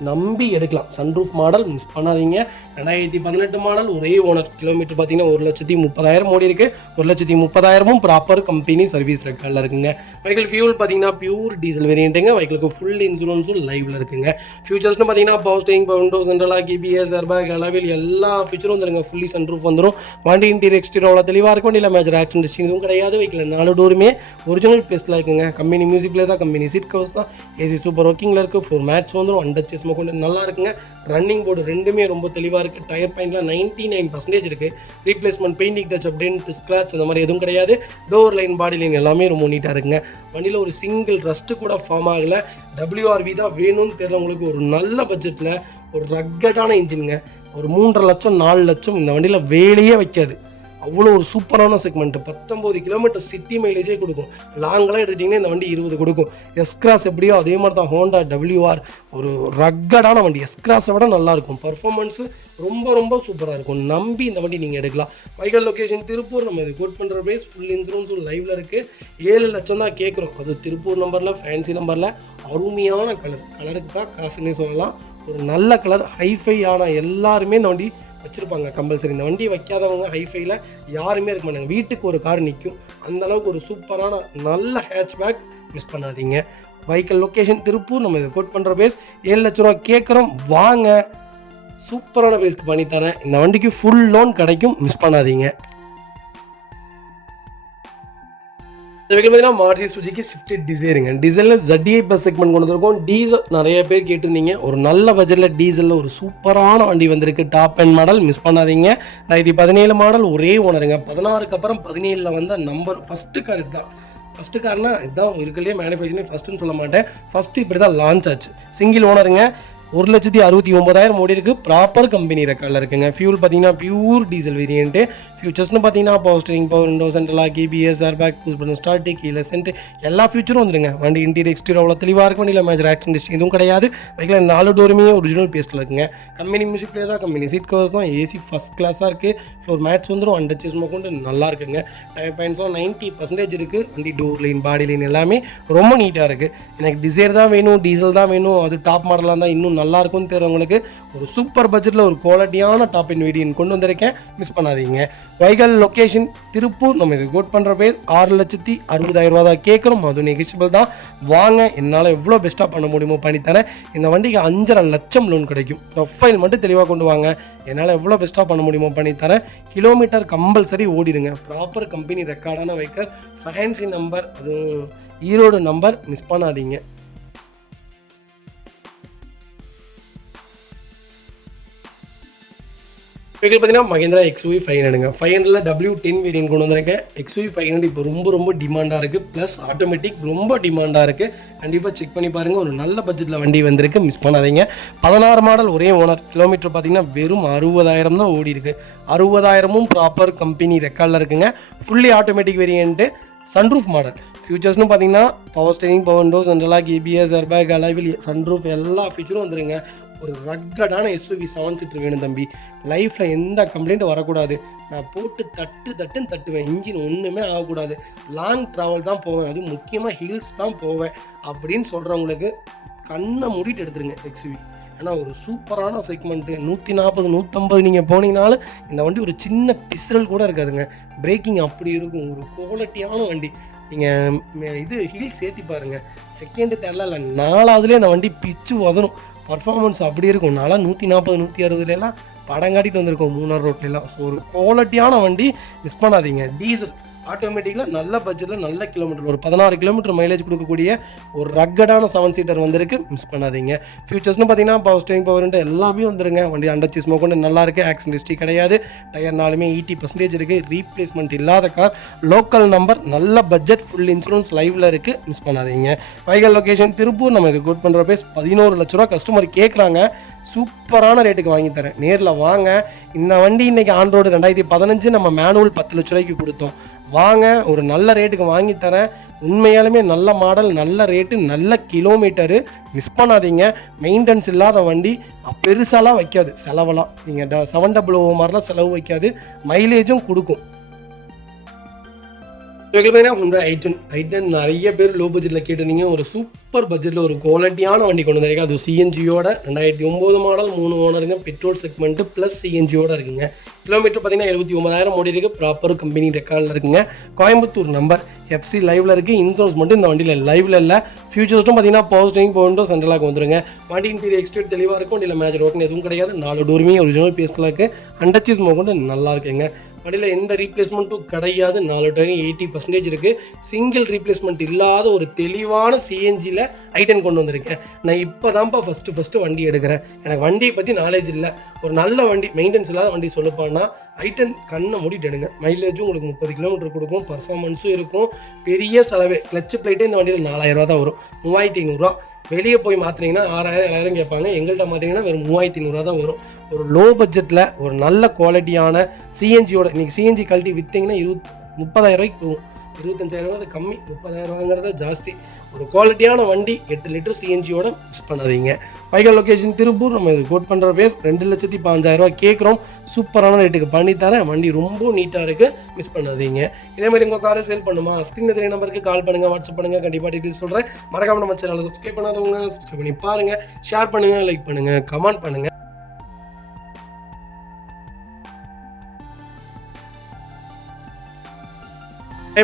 நம்பி எடுக்கலாம். சன்ரூஃப் மாடல் மிஸ் பண்ணாதீங்க. 2018 மாடல், ஒரே ஓனர். கிலோமீட்டர் பார்த்தீங்கன்னா 1,30,000 ஓடி இருக்குது. 1,30,000 ப்ராப்பர் கம்பெனி சர்வீஸ் ரெக்கார்டில் இருக்குங்க. வெஹிக்கிள் ஃபியூல் பார்த்தீங்கன்னா பியூர் டீசல் வேரியண்ட்டுங்க. வெஹிக்கிளுக்கு ஃபுல் இன்சூரன்ஸும் லைவில் இருக்குங்க. ஃபியூச்சர்ஸ்னு பார்த்தீங்கன்னா power steering, power window, central lock KBS, airbag, alloy wheel எல்லா ஃபீச்சரும் வந்துருங்க. ஃபுல்லி சன்ரூஃப் வந்துடும். வண்டி இன்டீரியர் எக்ஸ்டீரியர் அவ்வளோ தெளிவாக இருக்கும். வண்டியில் மேஜர் ஆக்சிடென்ட் ஹிஸ்ட்ரி எதுவும் கிடையாது. வெஹிக்கிள் 4 டோருமே ஒரிஜினல் பேஸ்ட்டில் இருக்குங்க. கம்பெனி மியூசிக்கில் தான், கம்பெனி சீட் கவர்ஸ் தான், ஏசி சூப்பர் ஒர்க்கிங்கில் இருக்குது. 4 மேட்ச் வந்துடும். அண்டர் கொண்டு நல்லா இருக்குங்க. ரன்னிங் போர்டு ரெண்டுமே ரொம்ப தெளிவாக இருக்குது. டயர் பாயிண்ட்லாம் 99% இருக்குது. Replacement, painting touch, dent, scratch அந்த மாதிரி எதுவும் கிடையாது. டோர் லைன், பாடி லைன் எல்லாமே ரொம்ப நீட்டாக இருக்குங்க. வண்டியில் ஒரு சிங்கிள் ரஸ்ட்டு கூட ஃபார்ம் ஆகலை. WRV தான் வேணும்னு தெரியலவங்களுக்கு ஒரு நல்ல பட்ஜெட்டில் ஒரு ரக்கடான இன்ஜினுங்க. ஒரு 3.5 லட்சம் 4 லட்சம் இந்த வண்டியில் வேலையே வைக்காது. அவ்வளோ ஒரு சூப்பரான செக்மெண்ட்டு. 19 கிலோமீட்டர் சிட்டி மைலேஜே கொடுக்கும். லாங்கெல்லாம் எடுத்துட்டிங்கன்னா இந்த வண்டி 20 கொடுக்கும். எஸ்கிராஸ் எப்படியோ அதே மாதிரி தான் ஹோண்டா WR ஒரு ரக்கடான வண்டி. எஸ்கிராஸை விட நல்லாயிருக்கும். பர்ஃபார்மன்ஸு ரொம்ப ரொம்ப சூப்பராக இருக்கும். நம்பி இந்த வண்டி நீங்கள் எடுக்கலாம். Vehicle location Tiruppur. நம்ம இது கோட் பண்ணுற ப்ரைஸ் ஃபுல் இன்சூரன்ஸும் லைவில் இருக்குது. 7 லட்சம் தான் கேட்குறோம். அது திருப்பூர் நம்பரில், ஃபேன்சி நம்பரில். அருமையான கலருக்கு தான் காசுன்னே சொல்லலாம். ஒரு நல்ல கலர், ஹைஃபை ஆன எல்லாருமே இந்த வண்டி வச்சுருப்பாங்க கம்பல்சரி. இந்த வண்டி வைக்காதவங்க ஹைஃபைல யாருமே இருக்க மாட்டாங்க. வீட்டுக்கு ஒரு கார் நிற்கும். அந்தளவுக்கு ஒரு சூப்பரான நல்ல ஹேட்ச்பேக். மிஸ் பண்ணாதீங்க. Vehicle location Tiruppur. நம்ம இதை கோட் பண்ணுற பேஸ் 7 லட்ச ரூபா கேட்குறோம். வாங்க, சூப்பரான பேஸ்க்கு பண்ணித்தரேன். இந்த வண்டிக்கு ஃபுல் லோன் கிடைக்கும். மிஸ் பண்ணாதீங்க. இந்த வெஹிக்கிள் பார்த்தீங்கன்னா மாருதி சுசுகி ஸ்விஃப்ட் டிசைருங்க. டீசலில் ZDI ப்ளஸ் செக்மெண்ட் கொண்டு வந்திருக்கோம். டீசல் நிறைய பேர் கேட்டிருந்தீங்க. ஒரு நல்ல பட்ஜெட்டில் டீசலில் ஒரு சூப்பரான வண்டி வந்திருக்கு. Top and model. மிஸ் பண்ணாதீங்க. 2017 மாடல், ஒரே ஓனருங்க. 16க்கு அப்புறம் 17ல் வந்த நம்பர் ஃபஸ்ட்டு கார் இதுதான். ஃபஸ்ட்டு கார்னால் இதுதான் இருக்கிறதுலே மேனுஃபேக்சரிங் ஃபஸ்ட்டுன்னு சொல்ல மாட்டேன். ஃபஸ்ட்டு இப்படி தான் லான்ச் ஆச்சு. சிங்கிள் ஓனருங்க. 1,69,000 ஓடி இருக்குது. ப்ராப்பர் கம்பெனி ரெக்கார்டில் இருக்குங்க. ஃபியூல் பார்த்தீங்கன்னா பியூர் டீசல் வேரியண்ட்டு. ஃபியூச்சர்ஸ்னு பார்த்தீங்கன்னா power steering, power window, central lock KBS, airbag, push button start, கீழே சென்ட் எல்லா ஃபியூச்சரும் வந்துருங்க. வண்டி இன்டீரியர் எக்ஸ்டீரியர் அவ்வளோ தெளிவாக இருக்கும். வண்டியில் மேஜர் ஆக்சிடென்ட் ஹிஸ்ட்ரி எதுவும் கிடையாது. வெஹிக்கிள் 4 டோருமே ஒரிஜினல் பேஸ்ட்டில் இருக்குங்க. கம்பெனி மியூசிக் பிளே தான், கம்பெனி சீட் கவர்ஸ் தான், ஏசி ஃபஸ்ட் கிளாஸாக இருக்குது. 4 மேட்ச் வந்துடும். அண்டர் கொண்டு நல்லா இருக்குங்க. டயர் பாயிண்ட்ஸும் 90% இருக்குது. வண்டி டோர் லைன், பாடி லைன் எல்லாமே ரொம்ப நீட்டாக இருக்குது. எனக்கு டிசைர் தான் வேணும், டீசல் தான் வேணும், அது டாப் மாடலாக தான் இன்னும் நல்லாயிருக்கும்னு தெரியும். ஒரு சூப்பர் பட்ஜெட்டில் ஒரு குவாலிட்டியான டாப் இன் வீடியோ கொண்டு வந்திருக்கேன். மிஸ் பண்ணாதீங்க. Vehicle location Tiruppur. நம்ம இது கோட் பண்ணுற பேஸ் 6,60,000 தான் கேட்குறோம். அது நெகிஷியபிள் தான். வாங்க, என்னால் எவ்வளோ பெஸ்ட்டாக பண்ண முடியுமோ பண்ணித்தரேன். இந்த வண்டிக்கு 5.5 லட்சம் லோன் கிடைக்கும். ப்ரொஃபைல் மட்டும் தெளிவாக கொண்டு வாங்க. என்னால் எவ்வளோ பெஸ்ட்டாக பண்ண முடியுமோ பண்ணித்தரேன். கிலோமீட்டர் கம்பல்சரி ஓடிடுங்க. ப்ராப்பர் கம்பெனி ரெக்கார்டான வெஹிக்கிள், ஃபேன்சி நம்பர், அதுவும் ஈரோடு நம்பர். மிஸ் பண்ணாதீங்க. வெஹிக்கிள் பார்த்தீங்கன்னா மஹிந்திரா XUV 500ங்க. 500ல் W10 வேரியன்ட் கொண்டு வந்திருக்கேன். XUV 500 இப்போ ரொம்ப டிமாண்டாக இருக்குது. ப்ளஸ் ஆட்டோமேட்டிக் ரொம்ப டிமாண்டாக இருக்குது. கண்டிப்பாக செக் பண்ணி பாருங்கள். ஒரு நல்ல பட்ஜெட்டில் வண்டி வந்திருக்கு. மிஸ் பண்ணாதீங்க. 16 மாடல், ஒரே ஓனர். கிலோமீட்டர் பார்த்தீங்கன்னா வெறும் 60,000 தான் ஓடி இருக்குது. 60,000 ப்ராப்பர் கம்பெனி ரெக்கார்டில் இருக்குங்க. Fully automatic variant, sunroof model. ஃபியூச்சர்ஸ்னு பார்த்தீங்கன்னா power steering, power window, central lock KBS, airbag, alloy wheel sunroof எல்லா ஃபீச்சரும் வந்துருங்க. ஒரு ரக்கடான SUV 7 சீட்டர் வேணும் தம்பி. லைஃப்பில் எந்த கம்ப்ளைண்ட்டும் வரக்கூடாது. நான் போட்டு தட்டுன்னு தட்டுவேன். இன்ஜின் ஒன்றுமே ஆகக்கூடாது. லாங் ட்ராவல் தான் போவேன், அதுவும் முக்கியமாக ஹில்ஸ் தான் போவேன் அப்படின்னு சொல்கிறவங்களுக்கு கண்ணை மூடிட்டு எடுத்துருங்க XUV. ஏன்னா ஒரு சூப்பரான செக்மெண்ட்டு. 140, 150 நீங்கள் போனீங்கனாலும் இந்த வண்டி ஒரு சின்ன பிஸ்ரல் கூட இருக்காதுங்க. பிரேக்கிங் அப்படி இருக்கும். ஒரு குவாலிட்டியான வண்டி. நீங்கள் இது ஹில்ஸ் ஏற்றி பாருங்கள். செகண்டு தேர்டில் இல்லை, 4வதுலேயே அந்த வண்டி பிச்சு உதணும். பர்ஃபார்மன்ஸ் அப்படி இருக்கும். நான்லாம் 140, 160 படம் காட்டிட்டு வந்திருக்கோம் மூணார் ரோட்லாம். ஸோ ஒரு குவாலிட்டியான வண்டி. மிஸ் பண்ணாதீங்க. டீசல் ஆட்டோமேட்டிக்கில் நல்ல பட்ஜெட்டில் நல்ல கிலோமீட்டர், ஒரு 16 கிலோமீட்டர் மைலேஜ் கொடுக்கக்கூடிய ஒரு ரக்கடான 7 சீட்டர் வந்திருக்கு. மிஸ் பண்ணாதீங்க. ஃபியூச்சர்ஸ்னு பார்த்தீங்கன்னா பவர் ஸ்டீரிங், பவர் விண்டோ எல்லாமே வந்துருங்க. வண்டி அண்டர் ஸ்மோக் கொண்டு நல்லா இருக்குது. ஆக்சிடென்ட் ஹிஸ்ட்ரி கிடையாது. டயர் 4மே 80% இருக்குது. ரீப்ளேஸ்மெண்ட் இல்லாத கார், லோக்கல் நம்பர், நல்ல பட்ஜெட், ஃபுல் இன்சூரன்ஸ் லைவில் இருக்குது. மிஸ் பண்ணாதீங்க. Vehicle location Tiruppur. நம்ம இது கோட் பண்ணுற பேஸ் 11 லட்ச ரூபா கஸ்டமர் கேட்குறாங்க. சூப்பரான ரேட்டுக்கு வாங்கி தரேன். நேரில் வாங்க. இந்த வண்டி இன்றைக்கி ஆன் ரோடு 2015 நம்ம மேனுவல் 10 லட்ச ரூபாய்க்கு கொடுத்தோம். வாங்க, ஒரு நல்ல ரேட்டுக்கு வாங்கி தரேன். உண்மையாலுமே நல்ல மாடல், நல்ல ரேட்டு, நல்ல கிலோமீட்டரு. மிஸ் பண்ணாதீங்க. மெயின்டெனன்ஸ் இல்லாத வண்டி பெருசாலாம் வைக்காது செலவெல்லாம். நீங்கள் 700 மாதிரிலாம் செலவு வைக்காது. மைலேஜும் கொடுக்கும். பார்த்தீங்கன்னா ஹுண்டாய் ஐ10 நிறைய பேர் லோ பட்ஜெட்டில் கேட்டிருந்தீங்க. ஒரு சூப்பர் பட்ஜெட்டில் ஒரு குவாலிட்டியான வண்டி கொண்டு வந்திருக்கேன். அது சிஎன்ஜியோட 2009 மாடல் 3 ஓனருங்க, பெட்ரோல் செக்மெண்ட்டு ப்ளஸ் சிஎன்ஜியோட இருக்குங்க. கிலோமீட்டர் பார்த்தீங்கன்னா 79,000 ஓடி இருக்குது. ப்ராப்பர் கம்பெனி ரெக்கார்டில் இருக்குங்க. கோயம்புத்தூர் நம்பர், எஃப்சி லைவில் இருக்குது. இன்சூரன்ஸ் மட்டும் இந்த வண்டியில் லைவில் இல்லை. ஃபியூச்சர்ஸும் பார்த்தீங்கன்னா பவர் ஸ்டீரிங், பவர் சென்ட்ரலாக வந்துருங்க. வண்டி இன்டீரியர் எக்ஸ்டீரியர் தெளிவாக இருக்கும். வண்டியில் மேஜர் ஒர்க்னு எதுவும் கிடையாது. 4 டோருமே ஒரிஜினல் பேஸ்கலாக இருக்குது. அண்டர்ச்சீஸ் கொண்டு நல்லா இருக்குங்க. வண்டியில் எந்த ரீப்ளேஸ்மெண்ட்டும் கிடையாது. 4 டோரும் 80% இருக்குது. சிங்கிள் ரீப்ளேஸ்மெண்ட் இல்லாத ஒரு தெளிவான சிஎன்ஜியில் ஐ10 கொண்டு வந்திருக்கேன். நான் இப்போ தான்ப்பா ஃபஸ்ட்டு வண்டி எடுக்கிறேன். எனக்கு வண்டியை பற்றி நாலேஜ் இல்லை. ஒரு நல்ல வண்டி, மெயின்டெனன்ஸ் இல்லாத வண்டி சொல்லுப்பான்னா ஐ10 கண்ணை மூடிட்டு எடுங்க. மைலேஜும் உங்களுக்கு 30 கிலோமீட்டர் கொடுக்கும். பர்ஃபார்மன்ஸும் இருக்கும். பெரிய செலவே, கிளச்சு பிளேட்டே இந்த வண்டியில் 4000 தான் வரும். 3500 வெளியே போய் மாற்றினீங்கன்னா 6000 7000 கேட்பாங்க. எங்கள்கிட்ட மாற்றினீங்கன்னா வெறும் 3500 தான் வரும். ஒரு லோ பட்ஜெட்டில் ஒரு நல்ல குவாலிட்டியான சிஎன்ஜியோட இன்றைக்கி சிஎன்ஜி கழட்டி விற்றிங்கன்னா 30,000 போகும். 25,000 அது கம்மி, 30,000 ஜாஸ்தி. ஒரு குவாலிட்டியான வண்டி 8 லிட்டர் சிஎன்ஜியோட மிஸ் பண்ணாதீங்க. வைகல் லொக்கேஷன் திருப்பூர். நம்ம இது கோட் பண்ணுற பேஸ் 2,15,000 கேட்குறோம். சூப்பரான ரேட்டுக்கு பண்ணித்தரேன். வண்டி ரொம்ப நீட்டாக இருக்குது, மிஸ் பண்ணாதீங்க. இதேமாதிரி உங்கள் காரை சேல் பண்ணுமா, ஸ்க்ரீனில் தெரிய நம்பருக்கு கால் பண்ணுங்கள், வாட்ஸ்அப் பண்ணுங்கள். கண்டிப்பாக டீட்டெயில்ஸ் சொல்கிறேன். மறக்காம நம்ம சேனலை சப்ஸ்கிரைப் பண்ணாதவங்க சப்ஸ்கிரைப் பண்ணி பாருங்கள், ஷேர் பண்ணுங்கள், லைக் பண்ணுங்கள், கமெண்ட் பண்ணுங்கள்.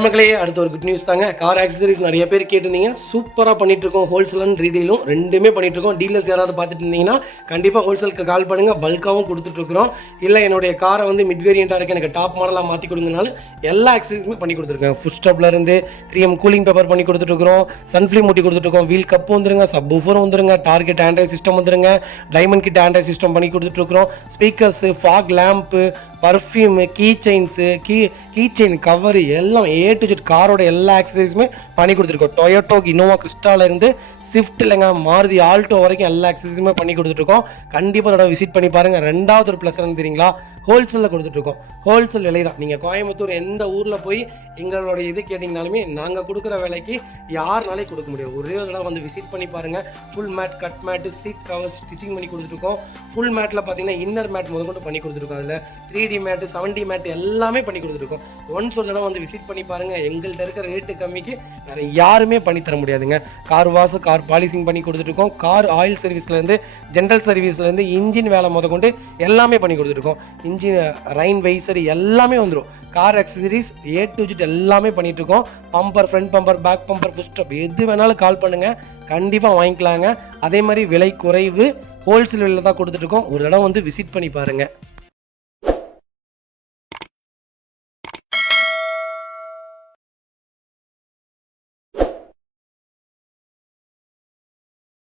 மக்களே, அடுத்த ஒரு குட் நியூஸ் தாங்க. கார் ஆக்சசரிஸ் நிறைய பேர் கேட்டிருந்தீங்க. சூப்பராக பண்ணிகிட்ருக்கோம். ஹோல்சேல் அண்ட் ரீடெயிலும் ரெண்டுமே பண்ணிகிட்ருக்கோம். டீலர்ஸ் யாராவது பார்த்துட்டு இருந்தீங்கன்னா கண்டிப்பாக ஹோல்சேலுக்கு கால் பண்ணுங்கள். பல்காகவும் கொடுத்துட்ருக்குறோம். இல்லை என்னுடைய காரை வந்து மிட் வேரியண்ட்டாக இருக்குது, எனக்கு டாப் மாடலாக மாற்றி கொடுங்கனாலும் எல்லா ஆக்சசரிஸுமே பண்ணி கொடுத்துருக்கேன். ஃபுட் ஸ்டாப்லேருந்து 3M கூலிங் பேப்பர் பண்ணி கொடுத்துட்ருக்குறோம். சன்ஃப்ளீம் மூட்டி கொடுத்துட்ருக்கோம். வீல் கப்பு வந்துருங்க, சப் ஊஃபரும் வந்துருங்க, டார்கெட் ஆண்ட்ராய்ட் சிஸ்டம் வந்துருங்க, டைமண்ட் கிட் ஆண்ட்ராய்ட் சிஸ்டம் பண்ணி கொடுத்துட்ருக்குறோம். Speakers, fog lamp, perfume, key chains, key chain cover எல்லாம் A to Z காரோட எல்லா ஆக்சசரிஸுமே பண்ணி கொடுத்துருக்கோம். டொயோட்டோ, இனோவா கிறிஸ்டாலேருந்து ஸ்விஃப்ட் இல்லைங்க, மாருதி ஆல்டோ வரைக்கும் எல்லா ஆக்சசரிஸுமே பண்ணி கொடுத்துட்ருக்கோம். கண்டிப்பாக அதோட விசிட் பண்ணி பாருங்கள். ரெண்டாவது ஒரு ப்ளஸ் என்ன தெரியுங்களா, ஹோல்சேலில் கொடுத்துட்ருக்கோம். ஹோல்சேல் விலை தான். நீங்கள் கோயம்புத்தூர் எந்த ஊரில் போய் எங்களோட இது கேட்டிங்கனாலுமே நாங்கள் கொடுக்குற விலைக்கு யாருனாலே கொடுக்க முடியும். ஒரே ஒரு தடவை வந்து விசிட் பண்ணி பாருங்கள். Full mat, cut mat, seat cover stitching பண்ணி கொடுத்துருக்கோம். ஃபுல் மேட்டில் பார்த்தீங்கன்னா இன்னர் மேட் முதற்கொண்டு பண்ணி கொடுத்துருக்கோம். அதில் 3D மேட்டு, 7D மேட்டு எல்லாமே பண்ணி கொடுத்துருக்கோம். ஒன்ஸ் ஒரு தடவை வந்து விசிட் பண்ணி பாருங்கள். எங்கள்கிட்ட இருக்கிற ரேட்டு கம்மிக்கு வேறு யாருமே பண்ணி தர முடியாதுங்க. கார் வாஷ், கார் பாலிசிங் பண்ணி கொடுத்துருக்கோம். கார் ஆயில் சர்வீஸ்லேருந்து, ஜென்ரல் சர்வீஸ்லேருந்து, இன்ஜின் வேலை முதற்கொண்டு எல்லாமே பண்ணி கொடுத்துருக்கோம். இன்ஜின் ரைன் வைசர் எல்லாமே வந்துடும். Car accessories A to Z எல்லாமே பண்ணிகிட்ருக்கோம். Bumper, front bumper, back bumper, foot stop எது வேணாலும் கால் பண்ணுங்கள், கண்டிப்பாக வாங்கிக்கலாங்க. அதே மாதிரி விலை குறைவு, ஹோல்சேல் விலையில் தான் கொடுத்துட்ருக்கோம். ஒரு இடம் வந்து விசிட் பண்ணி பாருங்கள்.